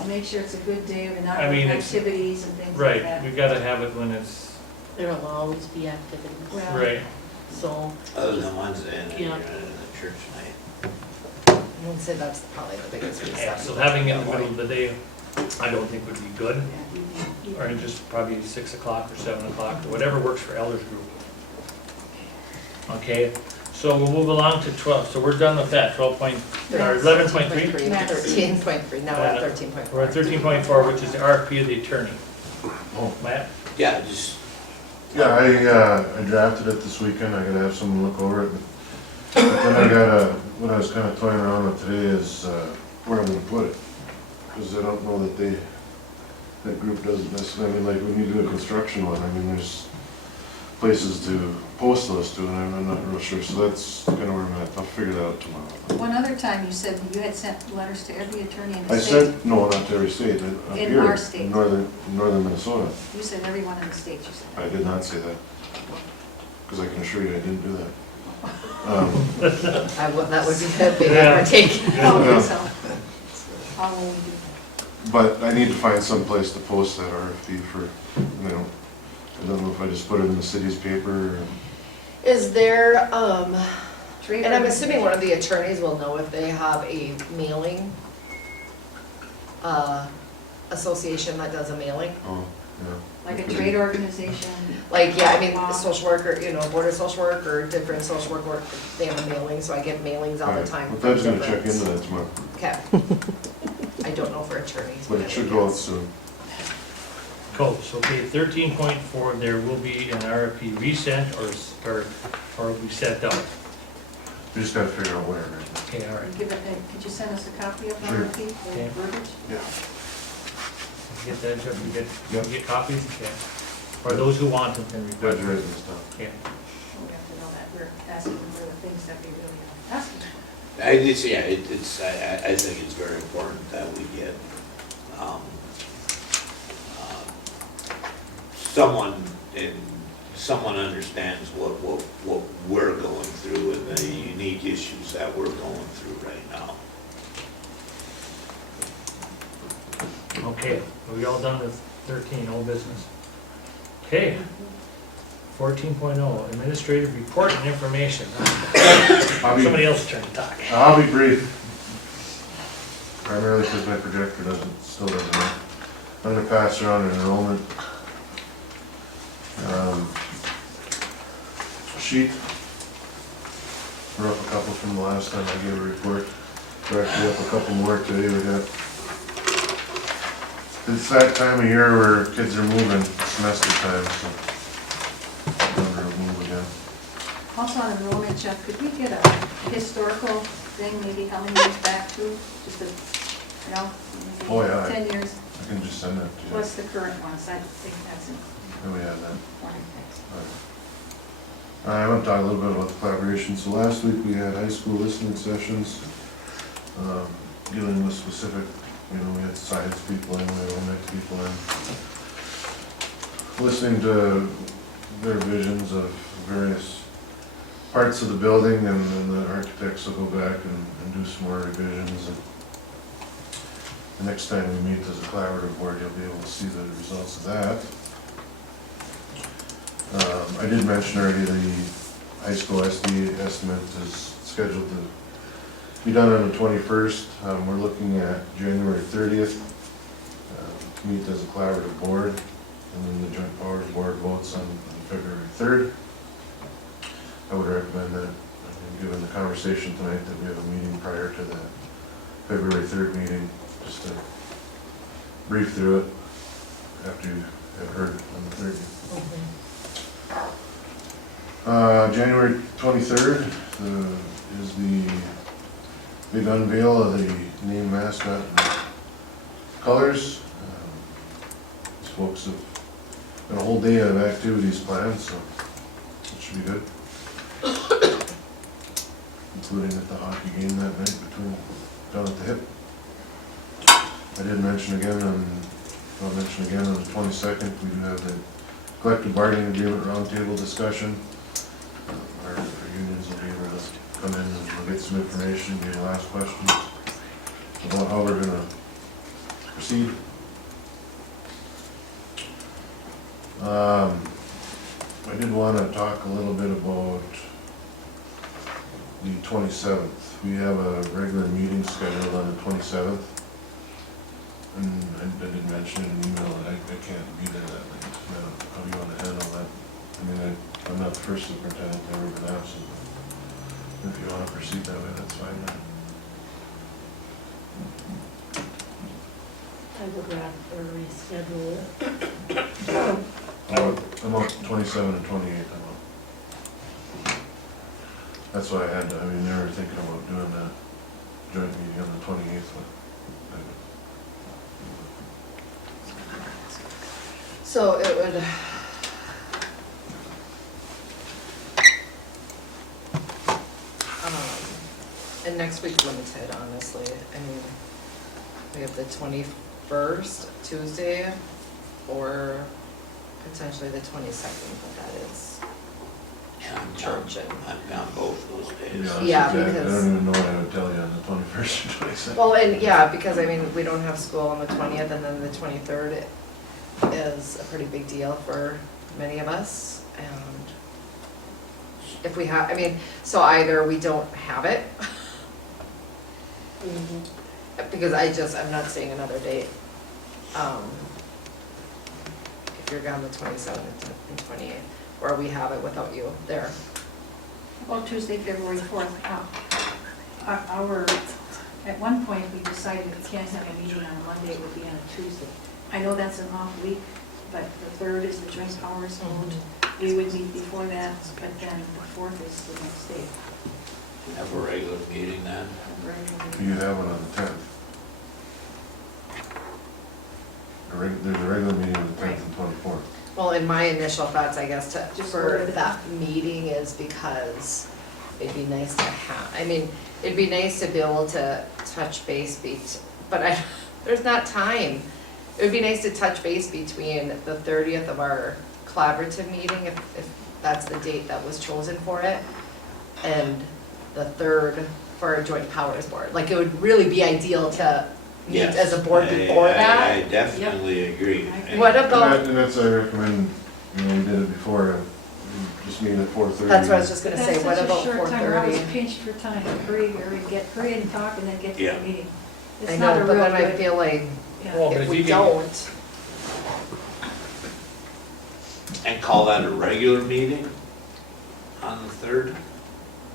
make sure it's a good day and not I mean, it's- activities and things like right, that. we gotta have it when it's, There will always be activities, Well, right. so, Other than Wednesday and then Yeah. you're in the church night. I would say that's probably the biggest reason. Yeah, so having it in the middle of the day, I don't think would be good, Yeah, you- or just probably 6 o'clock or 7 o'clock, or whatever works for Elders Group. Okay, so we'll move along to 12, so we're done with that, 11.3? 13.3, now we're at 13.4. We're at 13.4, which is the RFP of the attorney. Oh. Matt? Yeah, just, Yeah, I drafted it this weekend, I gotta have someone look over it. But then I gotta, what I was kinda toying around with today is, where I'm gonna put it. Cause I don't know that that group doesn't necessarily, I mean, like, when you do a construction one, I mean, there's places to post those to, and I'm not real sure, so that's kinda where I'm at, I'll figure that out tomorrow. One other time you said you had sent letters to every attorney in I the state. sent, no, not to every state, up In here, our state. in northern Minnesota. You said everyone in the state, you said. I did not say that, cause I can assure you I didn't do that. That would be a big Yeah. undertaking. Okay, so, how will we do But I need to find some place to post that RFP for, you know, I don't know if I just put it in the city's paper or. Is there, that? Trade and I'm organization. assuming one of the attorneys will know if they have a mailing, association that does a mailing. Oh, yeah. Like a trade organization. Like, yeah, I mean, Law. the social worker, Board of Social Work or different social work, they have a mailing, so I get mailings all the Alright, time. Well, from Deb's gonna check different- into that tomorrow, Okay. I don't know for attorneys. but I it should would go out guess. soon. Cool, so okay, 13.4, there will be an RFP resent or we sent out. We just gotta figure out where, right? Okay, all right. Give it, could you send us a copy of the Sure. RFP, Okay. the verbiage? Get that, Jeff, Yep. you get copies? Okay. Or those who want them can Deb's request. raising stuff. Okay. We have to know that we're asking for the things that we really are asking for. I think it's very important that we get, someone understands what we're going through and the unique issues that we're going through right now. Okay, are we all done with 13, old business? Okay. 14.0, administrative report and information. Somebody else turn to talk. I'll be brief. Primarily because my projector still doesn't work. I'm gonna pass around an enrollment sheet. We're up a couple from the last time I gave a report. We're actually up a couple more today. We got It's that time of year where kids are moving, semester time, so. They'll move again. Also on enrollment, Jeff, could we get a historical thing, maybe how many years back to, just a, you know, Oh, maybe yeah. 10 years, I can just send that to you. plus the current ones, I think that's Oh, we have that. important. I want to talk a little bit about the collaboration. So last week we had high school listening sessions, dealing with specific, you know, we had science people in, we had home ec people in. Listening to their visions of various parts of the building, and then the architects will go back and do some more revisions. And the next time we meet as a collaborative board, you'll be able to see the results of that. I did mention already the high school SD estimate is scheduled to be done on the 21st. We're looking at January 30th to meet as a collaborative board, and then the joint powers board votes on February 3rd. I would recommend that, given the conversation tonight, that we have a meeting prior to the February 3rd meeting, just to brief through it after you have heard on the 30th. January 23rd is the big unveil of the name, mascot, and colors. These folks have got a whole day of activities planned, so it should be good. Including at the hockey game that night down at the hip. I did mention again on the 22nd, we do have the collective bargaining agreement roundtable discussion. Our unions will be able to come in and we'll get some information, get last questions about how we're gonna proceed. I did wanna talk a little bit about the 27th. We have a regular meeting scheduled on the 27th. And I did mention in an email that I can't be there that night. How do you want to handle that? I mean, I'm not the first superintendent to ever been absent. If you want to proceed that way, that's fine. I would rather reschedule it. I'm on 27 and 28, I'm on. That's why I had to, I mean, they were thinking about doing that joint meeting on the 28th. So it would, and next week limited, honestly. I mean, we have the 21st, Tuesday, or potentially the 22nd, but that is Yeah, I'm church and. I've got both those days. Yeah, I because- don't even know what I would tell you on the 21st or 22nd. Well, and yeah, because I mean, we don't have school on the 20th, and then the 23rd is a pretty big deal for many of us, and if we have, I mean, so either we don't have it, because I'm not seeing another date. If you're gone the 27th and 28th, or we have it without you there. Well, Tuesday, February 4th, at one point, we decided we can't have a meeting on a Monday, it would be on a Tuesday. I know that's an off week, but the 3rd is the joint powers vote. We would meet before that, but then the 4th is the next day. Have a regular meeting then? You have one on the 10th. There's a regular meeting on the 10th and 24th. Well, and my initial thoughts, I guess, Just for order it. that meeting is because it'd be nice to have, I mean, it'd be nice to be able to touch base but there's not time. It would be nice to touch base between the 30th of our collaborative meeting, if that's the date that was chosen for it, and the 3rd for our joint powers board. Like, it would really be ideal to meet Yes, as a board before that. I definitely agree. I What about, And that's, I recommend, you know, we did it before, just meeting at 4:30. that's what I was just gonna say, what about That's such a short time, we're always 4:30? pinched for time, hurry and talk and then get to Yeah. the meeting. I It's not know, a but real then I good, feel like yeah. Well, but if if we you can- don't, And call that a regular meeting on the 3rd?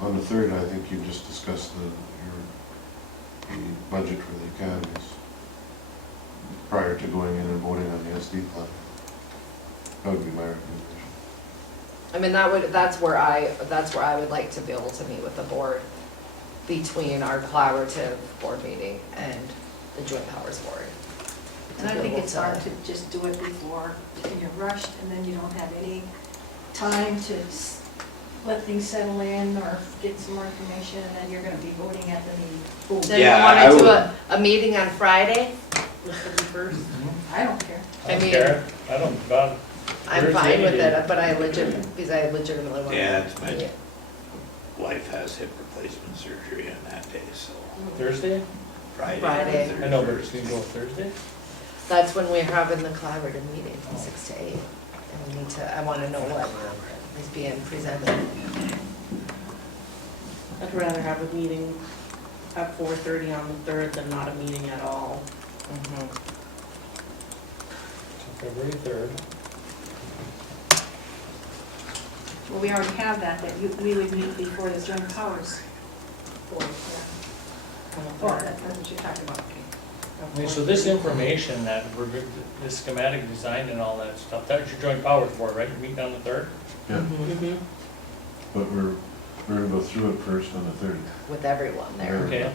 On the 3rd, I think you just discussed the budget for the academies. prior to going in and voting on the SD plan. That would be my recommendation. I mean, that's where I would like to be able to meet with the board between our collaborative board meeting and the joint powers board. And I think it's hard to just do it before, and you're rushed, and then you don't have any time to let things settle in or get some more information, and then you're gonna be voting at the meeting. Boom. So you Yeah, wanna I do would- a meeting on Friday? The 31st. I don't care. I mean- care. I don't, God, I'm Thursday fine with meeting. it, but I legitimately want to. Yeah, it's my wife has hip replacement surgery on that day, so Thursday? Friday. Friday. I know, but it's gonna go Thursday? That's when we're having the collaborative meeting, from 6 to 8. And we need to, I wanna know what is being presented. I'd rather have a meeting at 4:30 on the 3rd than not a meeting at all. Mhm. So February 3rd. Well, we already have that we would meet before the joint powers. Board, yeah. Oh, that's what you're talking about. I mean, so this information that this schematic design and all that stuff, that's your joint powers board, right? You're meeting on the 3rd? Yeah, Mm-hmm. but we're gonna go through it first on the 30th. With everyone there. Okay.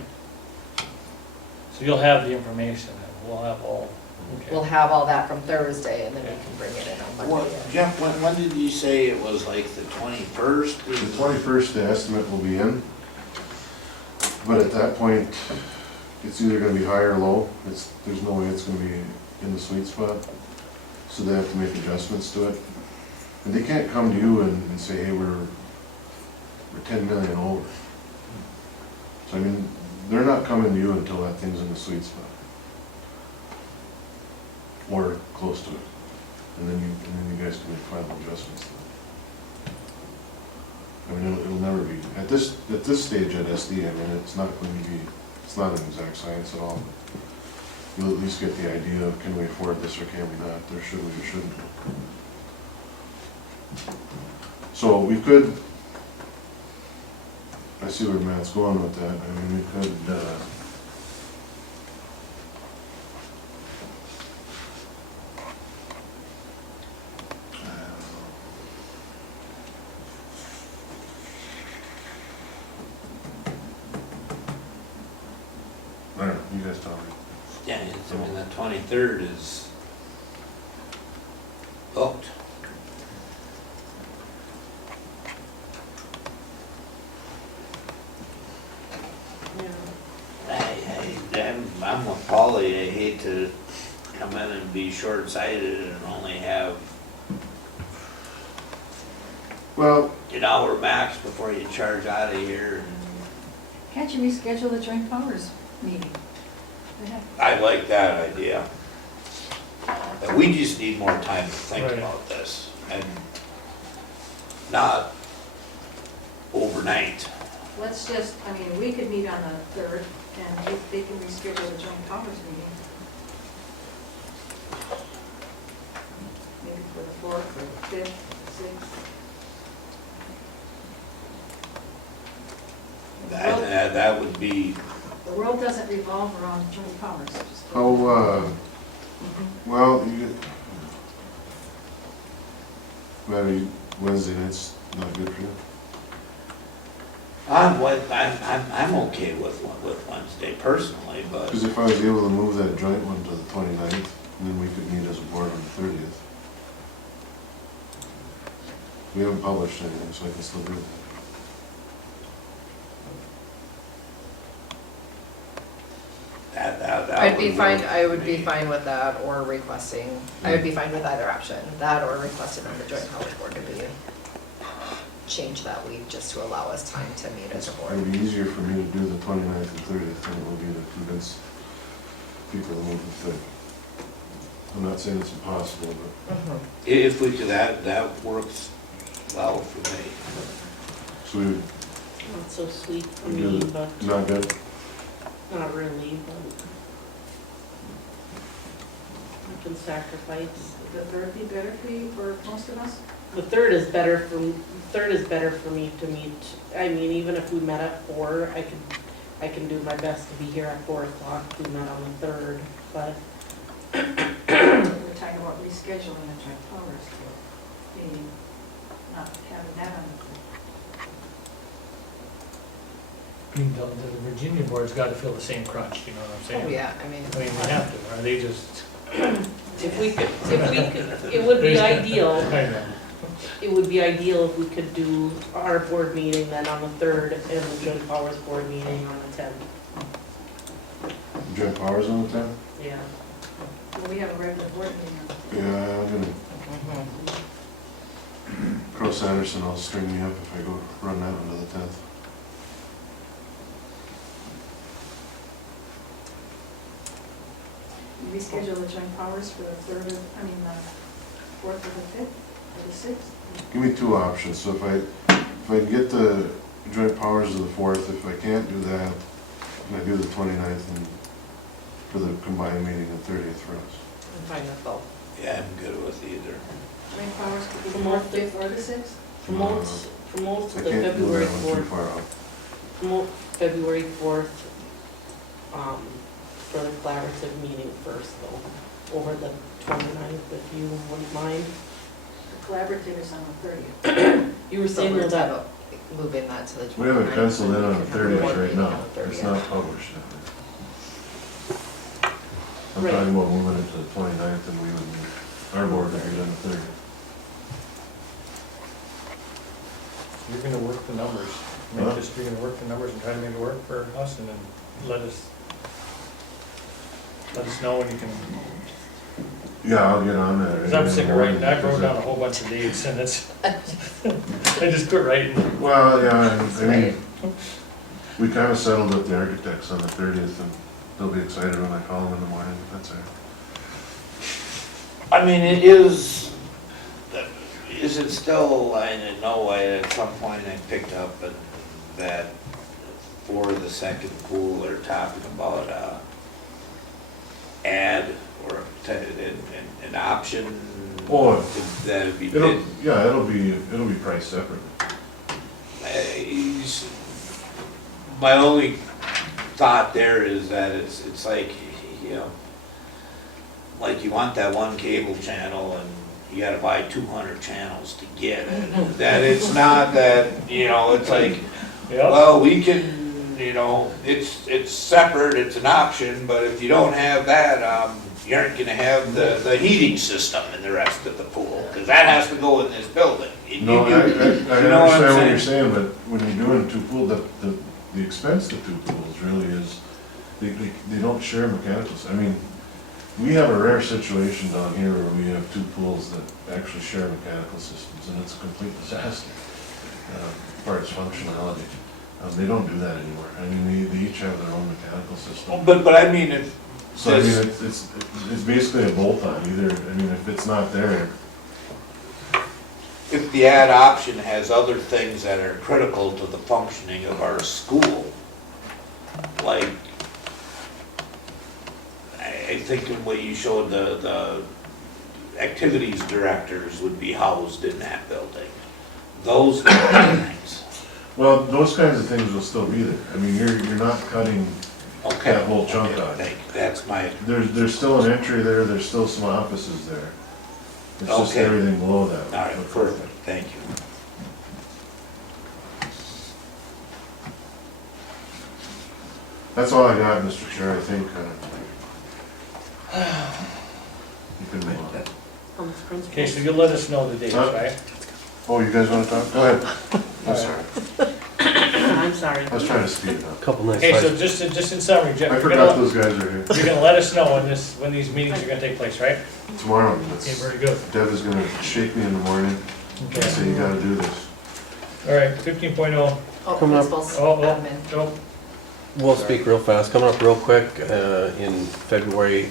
So you'll have the information, and we'll have all, We'll okay. have all that from Thursday, and then we can bring it in on What, Monday. Jeff, when did you say it was like the 21st? The 21st, the estimate will be in, but at that point, it's either gonna be high or low. There's no way it's gonna be in the sweet spot, so they have to make adjustments to it. And they can't come to you and say, hey, we're 10 million over. So I mean, they're not coming to you until that thing's in the sweet spot. Or close to it. And then you guys can make final adjustments to it. I mean, it'll never be, at this stage at SD, I mean, it's not going to be, it's not an exact science at all. You'll at least get the idea of, can we afford this or can we not, or should we or shouldn't we? So we could, I see where Matt's going with that, I mean, we could, I don't know, you guys tell me. Yeah, I mean, the 23rd is booked. I'm with Polly, I hate to come in and be short-sighted and only have Well, an hour max before you charge out of here. Can't you reschedule the joint powers meeting? I like that idea. But we just need more time to think Right. about this and not overnight. Let's just, I mean, we could meet on the 3rd, and if they can reschedule the joint powers meeting. Maybe for the 4th or 5th, 6th. That would be, The world doesn't revolve around joint powers. Just how, well, maybe Wednesday night's not good for you. I'm okay with Wednesday personally, but Because if I was able to move that joint one to the 29th, then we could meet as a board on the 30th. We haven't published anything, so I can still do that. that I'd be would fine, work I for would be me. fine with that, or requesting, I would be fine with either option, that or requesting on the joint powers board to be, change that week just to allow us time to meet as a It board. would be easier for me to do the 29th and 30th than it would be to convince people to move the 3rd. I'm not saying it's impossible, but, Mhm. If we could, that works well for me. so we would Not so sweet for do me, the, but not good. not really, but I can sacrifice. Would the 3rd be better for you, for most of us? The 3rd is better for, the 3rd is better for me to meet. I mean, even if we met at 4, I can do my best to be here at 4 o'clock if we met on the 3rd, but talking about rescheduling the joint powers meeting, not having that on the. I mean, the Virginia board's gotta feel the same crunch, you know what I'm saying? Oh, yeah, I mean. I mean, they have to, or they just, If we could, it would be ideal, I know. it would be ideal if we could do our board meeting then on the 3rd and the joint powers board meeting on the 10th. Joint powers on the 10th? Yeah. Well, we have a regular board meeting. Yeah, I'm gonna, Crow Sanderson will string me up if I go run that one to the 10th. We reschedule the joint powers for the 3rd of, I mean, the 4th or the 5th or the 6th. Give me two options, so if I can get the joint powers of the 4th, if I can't do that, can I do the 29th and for the combined meeting the 30th for us? I'm fine with both. Yeah, I'm good with either. Joint powers could be the Promote 4th, 5th, or the 6th. Promote I the can't do February that one too 4th, far out. promote February 4th, for the collaborative meeting first though, over the 29th, if you wouldn't mind. The collaborative is on the 30th. You were So saying we're that, talking about moving that to the 29th. We have it penciled in on the and we can have a 30th board right meeting now, on the it's 30th. not published. I'm Right. talking about moving it to the 29th and we would, our board would be on the 30th. You're gonna work the numbers, Huh? you're gonna work the numbers and try to make it work for us, and then let us know when you can, Yeah, I'll get on that. because I'm sick of writing, I wrote down a whole bunch of dates, and it's, I just quit writing. Well, yeah, I mean, we kind of settled with the architects on the 30th, and they'll be excited when I call them in the morning, that's it. I mean, it is it still, I know at some point I picked up that for the second pool, they're talking about add or an option Oh, that'd be It'll, bid. yeah, it'll be priced separately. My only thought there is that it's like, you know, like you want that one cable channel and you gotta buy 200 channels to get it. That it's not that, you know, it's like, Yeah, well, we can, you know, it's separate, it's an option, but if you don't have that, you aren't gonna have the heating system in the rest of the pool, because that has to go in this building. No, I You know understand what you're saying? saying, but when you're doing two pools, the expense of two pools really is, they don't share mechanicals. I mean, we have a rare situation down here where we have two pools that actually share mechanical systems, and it's a complete disaster, as far as functionality. They don't do that anymore. I mean, they each have their own mechanical system. But I mean, if So I mean, it's basically a bolt-on, either, I mean, if it's not there, if the add option has other things that are critical to the functioning of our school, like, I think in what you showed, the activities directors would be housed in that building. Those kind of things. well, those kinds of things will still be there. I mean, you're not cutting Okay. that whole chunk Okay, out. That's my, There's still an entry there, there's still some offices there. It's just Okay. everything below that. all right, perfect, thank you. That's all I got, Mr. Chair, I think. You can move on. Mr. Principal. okay, so you'll let us know the dates, Huh? right? Oh, you guys wanna talk? Go ahead. I'm sorry, I'm sorry. I was trying to speed it up. Couple nice Okay, so slides. just in summary, Jeff, I you're forgot gonna, those guys are here. you're gonna let us know when these meetings are gonna take place, right? Tomorrow, Okay, very good. Deb is gonna shake me in the morning and Okay, say, you gotta do this. all right, 15.0, Oh, Coming up. principals, oh, admin. oh, We'll speak real fast. Coming up real quick, in February,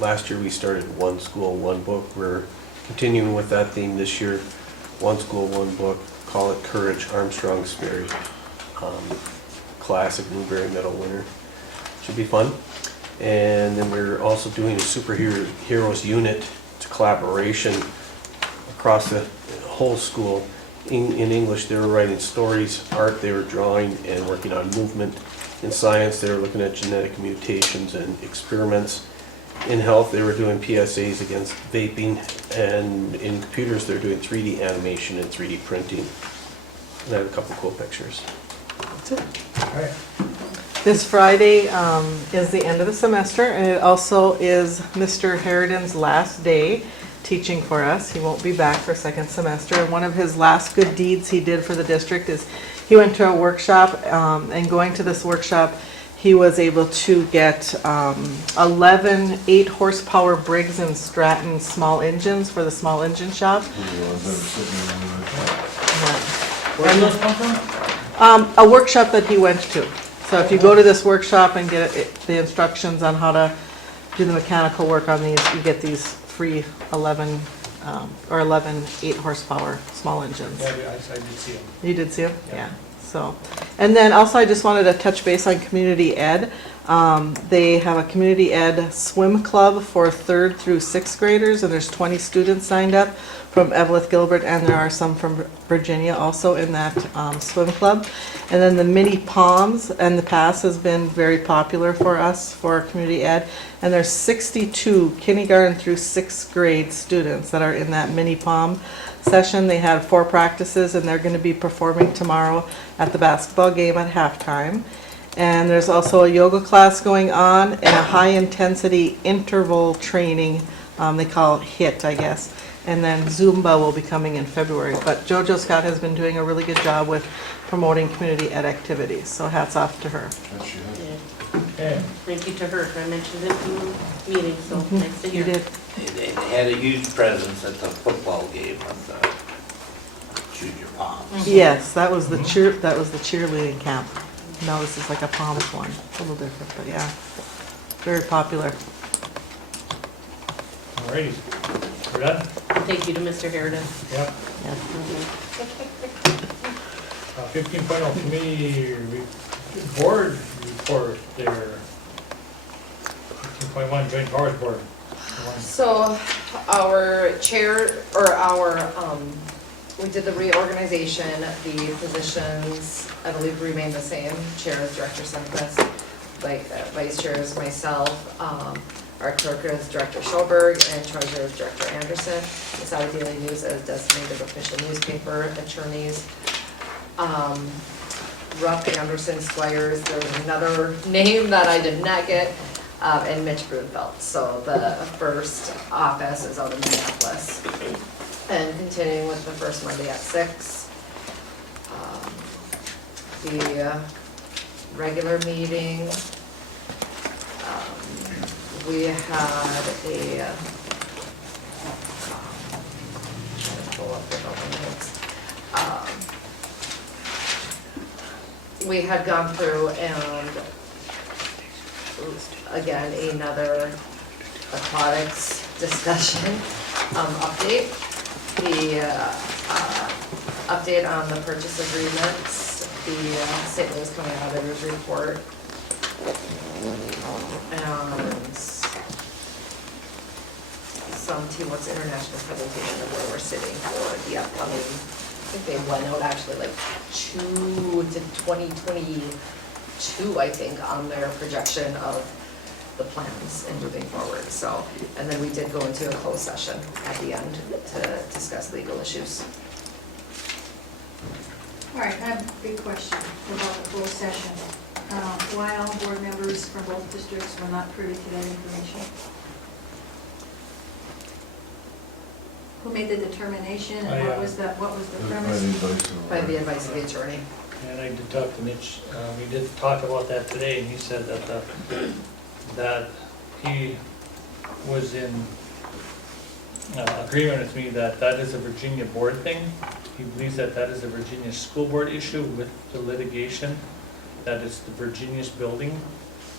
last year we started One School, One Book. We're continuing with that theme this year. One School, One Book, call it Courage, Armstrong Spirit. Classic Newberry Medal winner. Should be fun. And then we're also doing a superheroes unit. It's a collaboration across the whole school. In English, they were writing stories. Art, they were drawing and working on movement. In science, they were looking at genetic mutations and experiments. In health, they were doing PSAs against vaping, and in computers, they're doing 3D animation and 3D printing. And I have a couple cool pictures. All right. This Friday is the end of the semester, and it also is Mr. Harridan's last day teaching for us. He won't be back for second semester. And one of his last good deeds he did for the district is he went to a workshop, and going to this workshop, he was able to get 11 8-horsepower Briggs and Stratton small engines for the small engine shop. Where did those come from? A workshop that he went to. So if you go to this workshop and get the instructions on how to do the mechanical work on these, you get these free 11 8-horsepower small engines. Yeah, I did see them. You did see them? Yeah. Yeah. So, and then also I just wanted to touch base on community ed. They have a community ed swim club for 3rd through 6th graders, and there's 20 students signed up from Eveleth, Gilbert, and there are some from Virginia also in that swim club. And then the mini palms and the pass has been very popular for us for community ed. And there's 62 kindergarten through 6th grade students that are in that mini palm session. They had 4 practices, and they're going to be performing tomorrow at the basketball game at halftime. And there's also a yoga class going on and a high intensity interval training, they call it HIIT, I guess. And then Zumba will be coming in February. But JoJo Scott has been doing a really good job with promoting community ed activities, so hats off to her. Yeah. Okay. Thank you to her, I mentioned it in the meeting, so nice to You hear. did. They had a huge presence at the football game with the junior palms. Yes, that was the cheerleading camp. No, this is like a palms one, a little different, but yeah, very popular. Alrighty. We're done? Thank you to Mr. Harridan. Yep. Yeah. 15.0 committee board report there. 15.1 joint powers board. So our chair, we did the reorganization, the positions, I believe remain the same. Chair is Director Sunquist, vice chair is myself, our clerk is Director Schoberg, and treasurer is Director Anderson. The Saturday Daily News as designated official newspaper, attorneys. Rupp, Anderson, Swires, there was another name that I did not get, and Mitch Brunfeld. So the first office is out of Minneapolis. And continuing with the first Monday at 6. The regular meeting, we had a, trying to pull up the notes. We had gone through and, again, another aquatics discussion update. The update on the purchase agreements, the St. Louis County Auditor's Report, and some Teamworks International presentation of where we're sitting for the upcoming, I think they went out actually like 2 to 2022, I think, on their projection of the plans and moving forward. So, and then we did go into a closed session at the end to discuss legal issues. All right, I have a big question about the closed session. Why all board members from both districts were not privy to that information? Who made the determination and what was the premise? By the advice of the attorney. And I did talk to Mitch, we did talk about that today, and he said that that he was in agreement with me that that is a Virginia board thing. He believes that that is a Virginia school board issue with the litigation, that it's the Virginia's building.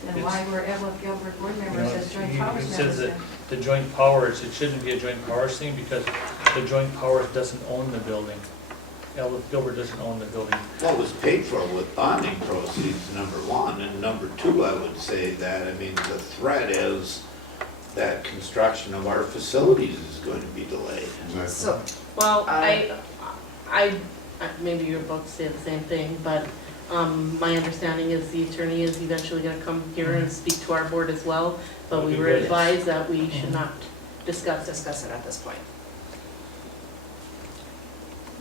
And why were Eveleth Gilbert board members as joint powers He members says that then? the joint powers, it shouldn't be a joint powers thing because the joint powers doesn't own the building. Eveleth Gilbert doesn't own the building. What was paid for with bonding proceeds, number one, and number two, I would say that, I mean, the threat is that construction of our facilities is going to be delayed. So, Well, I maybe you're both say the same thing, but My understanding is the attorney is eventually gonna come here and speak to our board as well, but we That'd be were great. advised that we should not discuss this. Discuss it at this point.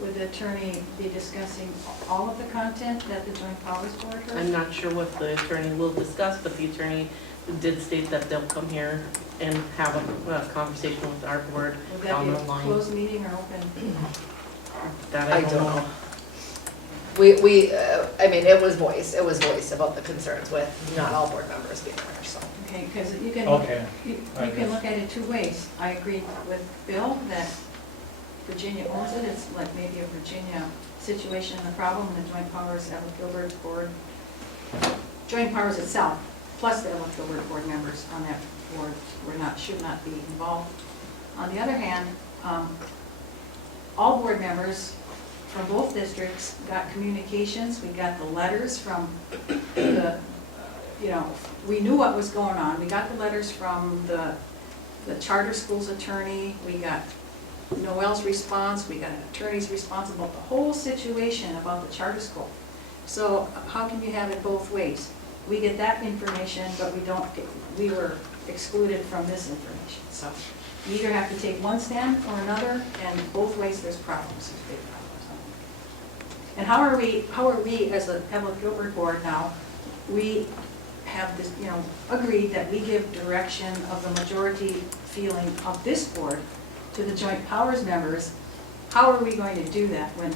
Would the attorney be discussing all of the content that the joint powers board heard? I'm not sure what the attorney will discuss, but the attorney did state that they'll come here and have a conversation with our board Would that down be the a line. closed meeting or open? That I don't know. I mean, it was voiced about the concerns with not all board members being there, so. Okay, because you can, Okay. you I can look at it two ways. I agree with Bill that Virginia owns it, it's like maybe a Virginia situation, the problem, the joint powers, Eveleth Gilbert board, joint powers itself, plus the Eveleth Gilbert board members on that board should not be involved. On the other hand, all board members from both districts got communications, we got the letters from the, we knew what was going on, we got the letters from the charter school's attorney, we got Noel's response, we got an attorney's response about the whole situation about the charter school. So how can you have it both ways? We get that information, but we were excluded from this information. So you either have to take one stand or another, and both ways there's problems, there's big problems. And how are we as a Eveleth Gilbert board now, we have this, agreed that we give direction of the majority feeling of this board to the joint powers members. How are we going to do that when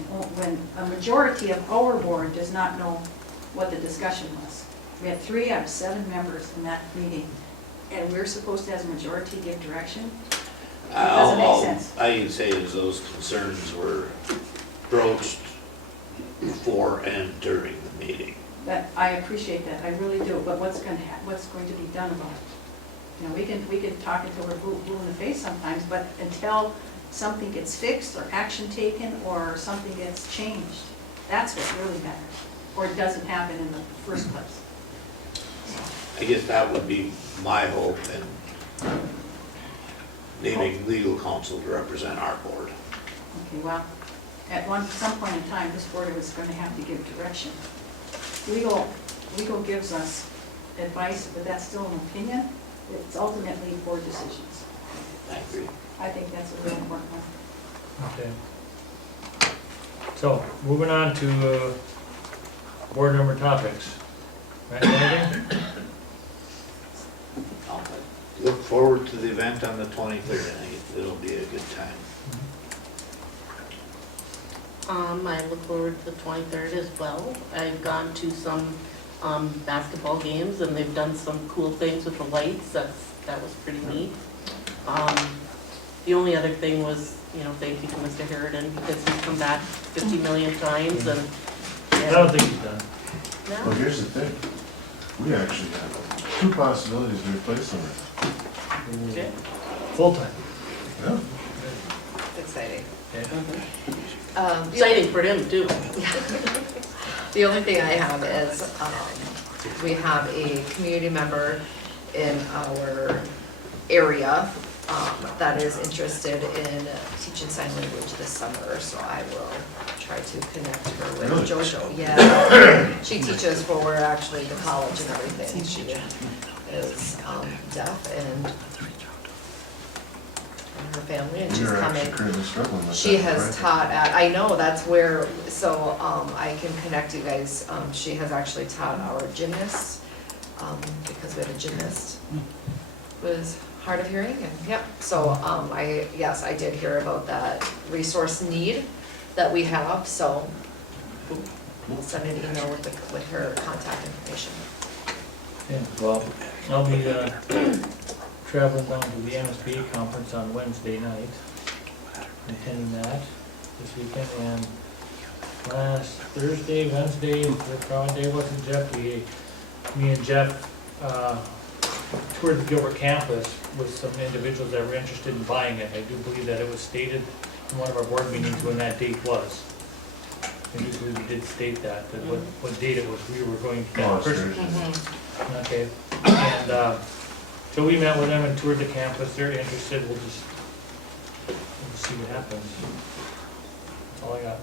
a majority of our board does not know what the discussion was? We had 3 out of 7 members in that meeting, and we're supposed to, as a majority, give direction? It doesn't make sense. I can say is those concerns were broached before and during the meeting. That, I appreciate that, I really do, but what's going to be done about it? We can talk until we're blue in the face sometimes, but until something gets fixed or action taken or something gets changed, that's what really matters, or it doesn't happen in the first place. I guess that would be my hope in naming legal counsel to represent our board. Okay, well, at some point in time, this board is going to have to give direction. Legal gives us advice, but that's still an opinion. It's ultimately board decisions. I agree. I think that's a really important one. Okay. So, moving on to board member topics. Right, anything? I'll look forward to the event on the 23rd. I think it'll be a good time. I look forward to the 23rd as well. I've gone to some basketball games and they've done some cool things with the lights. That was pretty neat. The only other thing was, thank you to Mr. Harridan because he's come back 50 million times and I don't think he's done. Well, no, here's the thing, we actually have 2 possibilities to replace them. okay. Full-time. Yeah. It's exciting. Yeah. Exciting for him too. The only thing I have is, we have a community member in our area that is interested in teaching sign language this summer, so I will try to connect her with Really? JoJo. Yeah, she teaches for actually the college and everything. She is deaf and her family, and she's You're coming. actually currently struggling with that. She has right? taught at, I know, that's where, so I can connect you guys. She has actually taught our gymnasts, because we had a gymnast who was hard of hearing, and, yep. So yes, I did hear about that resource need that we have, so we'll send an email with her contact information. Yeah, well, I'll be traveling down to the MSBA conference on Wednesday night, attending that this weekend, and last Thursday, Wednesday, what day was it, Jeff? Me and Jeff toured the Gilbert campus with some individuals that were interested in buying it. I do believe that it was stated in one of our board meetings when that date was. I do believe we did state that what date it was we were going to Oh, purchase. seriously. Okay, and so we met with them and toured the campus. They're interested. We'll just see what happens. That's all I got.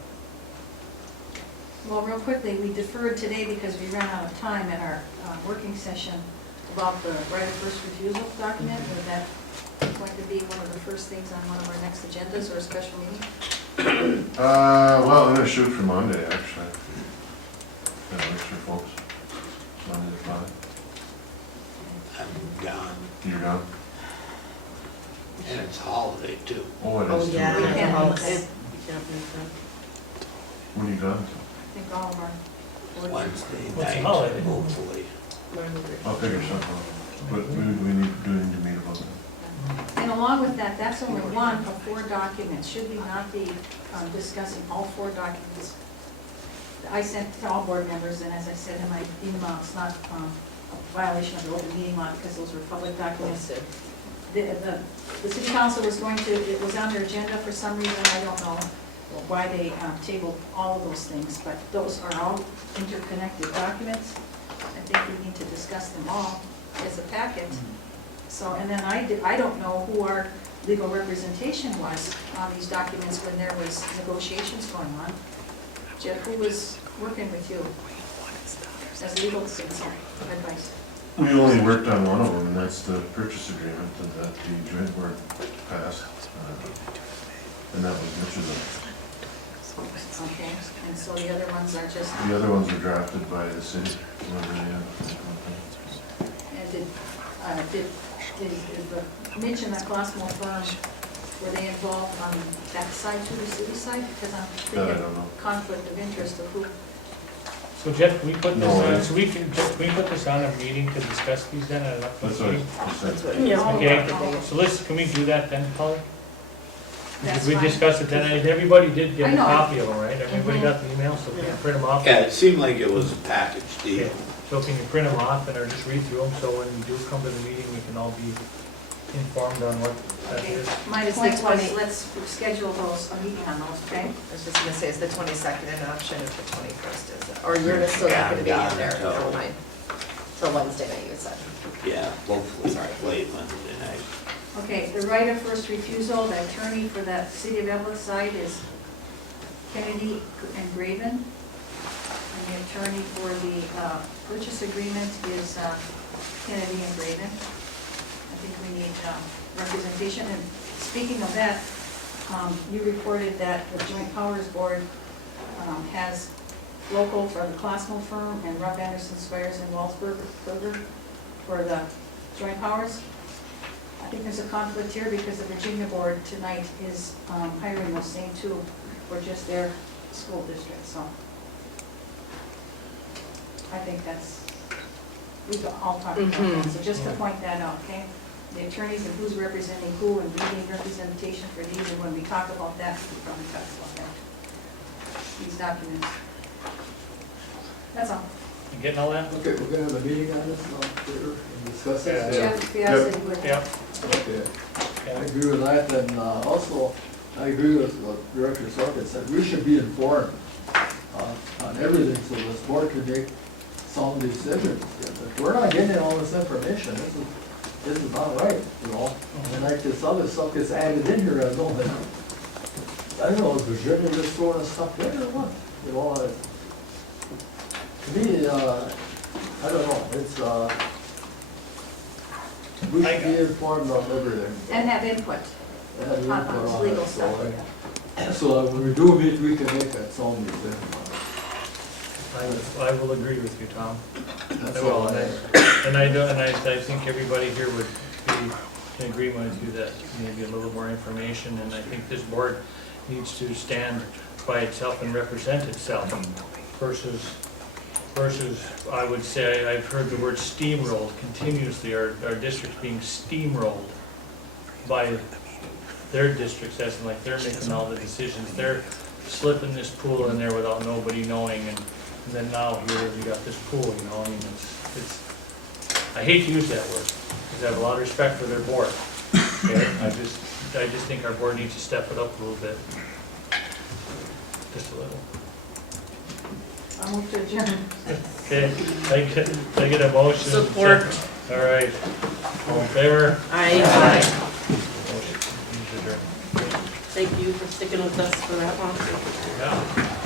Well, real quickly, we deferred today because we ran out of time at our working session about the right of first refusal document. Would that going to be one of the first things on one of our next agendas or a special meeting? Well, I'm gonna shoot for Monday, actually. That works for folks. Monday to Friday. I'm gone, You're gone? and it's a holiday too. Oh, it Oh, is too. yeah. We can't make Oh, that. We can't make that. When are you gone? I think all of our board members. Wednesday What's the night, holiday? hopefully. I'll figure something out. But we need to meet about that. And along with that, that's only one of 4 documents. Should we not be discussing all 4 documents? I sent to all board members, and as I said in my email, it's not a violation of the open meeting law because those were public documents. The city council was going to, it was on their agenda for some reason, I don't know why they tabled all of those things, but those are all interconnected documents. I think we need to discuss them all as a packet. So, and then I don't know who our legal representation was on these documents when there was negotiations going on. Jeff, who was working with you as legal advice? We only worked on one of them, and that's the purchase agreement that the joint board passed. And that was Mitchell's. Okay, and so the other ones are just, The other ones were drafted by the city. Whoever they are. and did the Mitch and that Glassmore firm, were they involved on that side too, the city side? Because I'm That I thinking don't know. conflict of interest of who. So Jeff, can we put this No, on, I- so Jeff, can we put this on a meeting to discuss these then at an upcoming That's what meeting? I That's said. what. Yeah. Okay, so can we do that then, Polly? That's Did we fine. discuss it then? Everybody did get I a know. copy of them, right? Everybody got the email, so we can print them off? Yeah, it seemed like it was a package deal. Okay, so can you print them off and or just read through them, so when we do come to the meeting, we can all be informed on what that Okay, is? my It's the point was, 20 let's schedule those, a meeting on those, okay? I was just gonna say, is the 22nd an option if the 21st is, or you're still not gonna be Yeah, in there, no. never mind. Till Wednesday night, you said. Yeah, hopefully, late Monday night. Okay, the right of first refusal, the attorney for the city of Eveleth side is Kennedy and Graven. And the attorney for the purchase agreement is Kennedy and Graven. I think we need representation. And speaking of that, you reported that the Joint Powers Board has local for the Klossmo firm and Rupp Anderson Squires and Walsberger for the Joint Powers. I think there's a conflict here because the Virginia board tonight is hiring those same 2 for just their school district, so. I think that's, we've all talked about that, so just to point that out, okay? The attorneys and who's representing who and needing representation for these, and when we talk about that, we probably talk about that. These documents. That's all. You getting all that? Okay, we're gonna have a meeting on this now, later, and discuss this. Jeff, yes, and we're- Yeah. Okay, I agree with that, and also, I agree with what Director Sorkin said, we should be informed on everything, so this board can make sound decisions. If we're not getting all this information, this is not right, you know? And like this other stuff gets added in here, I don't know, is Virginia just throwing us stuff in or what? You know, to me, I don't know, it's, we should be informed of everything. and have input. And have on input on legal it, stuff. so when we do meet, we can make that sound decision. I will agree with you, Tom. That's I will, all and I think everybody here would be in agreement with you that maybe a little more information, and I think this board needs to stand by itself and represent itself versus, I would say, I've heard the word steamrolled continuously, our district's being steamrolled by their districts, as in like they're making all the decisions, they're slipping this pool in there without nobody knowing, and then now here we got this pool, you know, I mean, it's, I hate to use that word, because I have a lot of respect for their board, okay? I just think our board needs to step it up a little bit. Just a little. I'll move to adjourn. Okay, I get a motion. Support. All right, all in favor? Aye. Motion, adjourned. Thank you for sticking with us for that long. Yeah.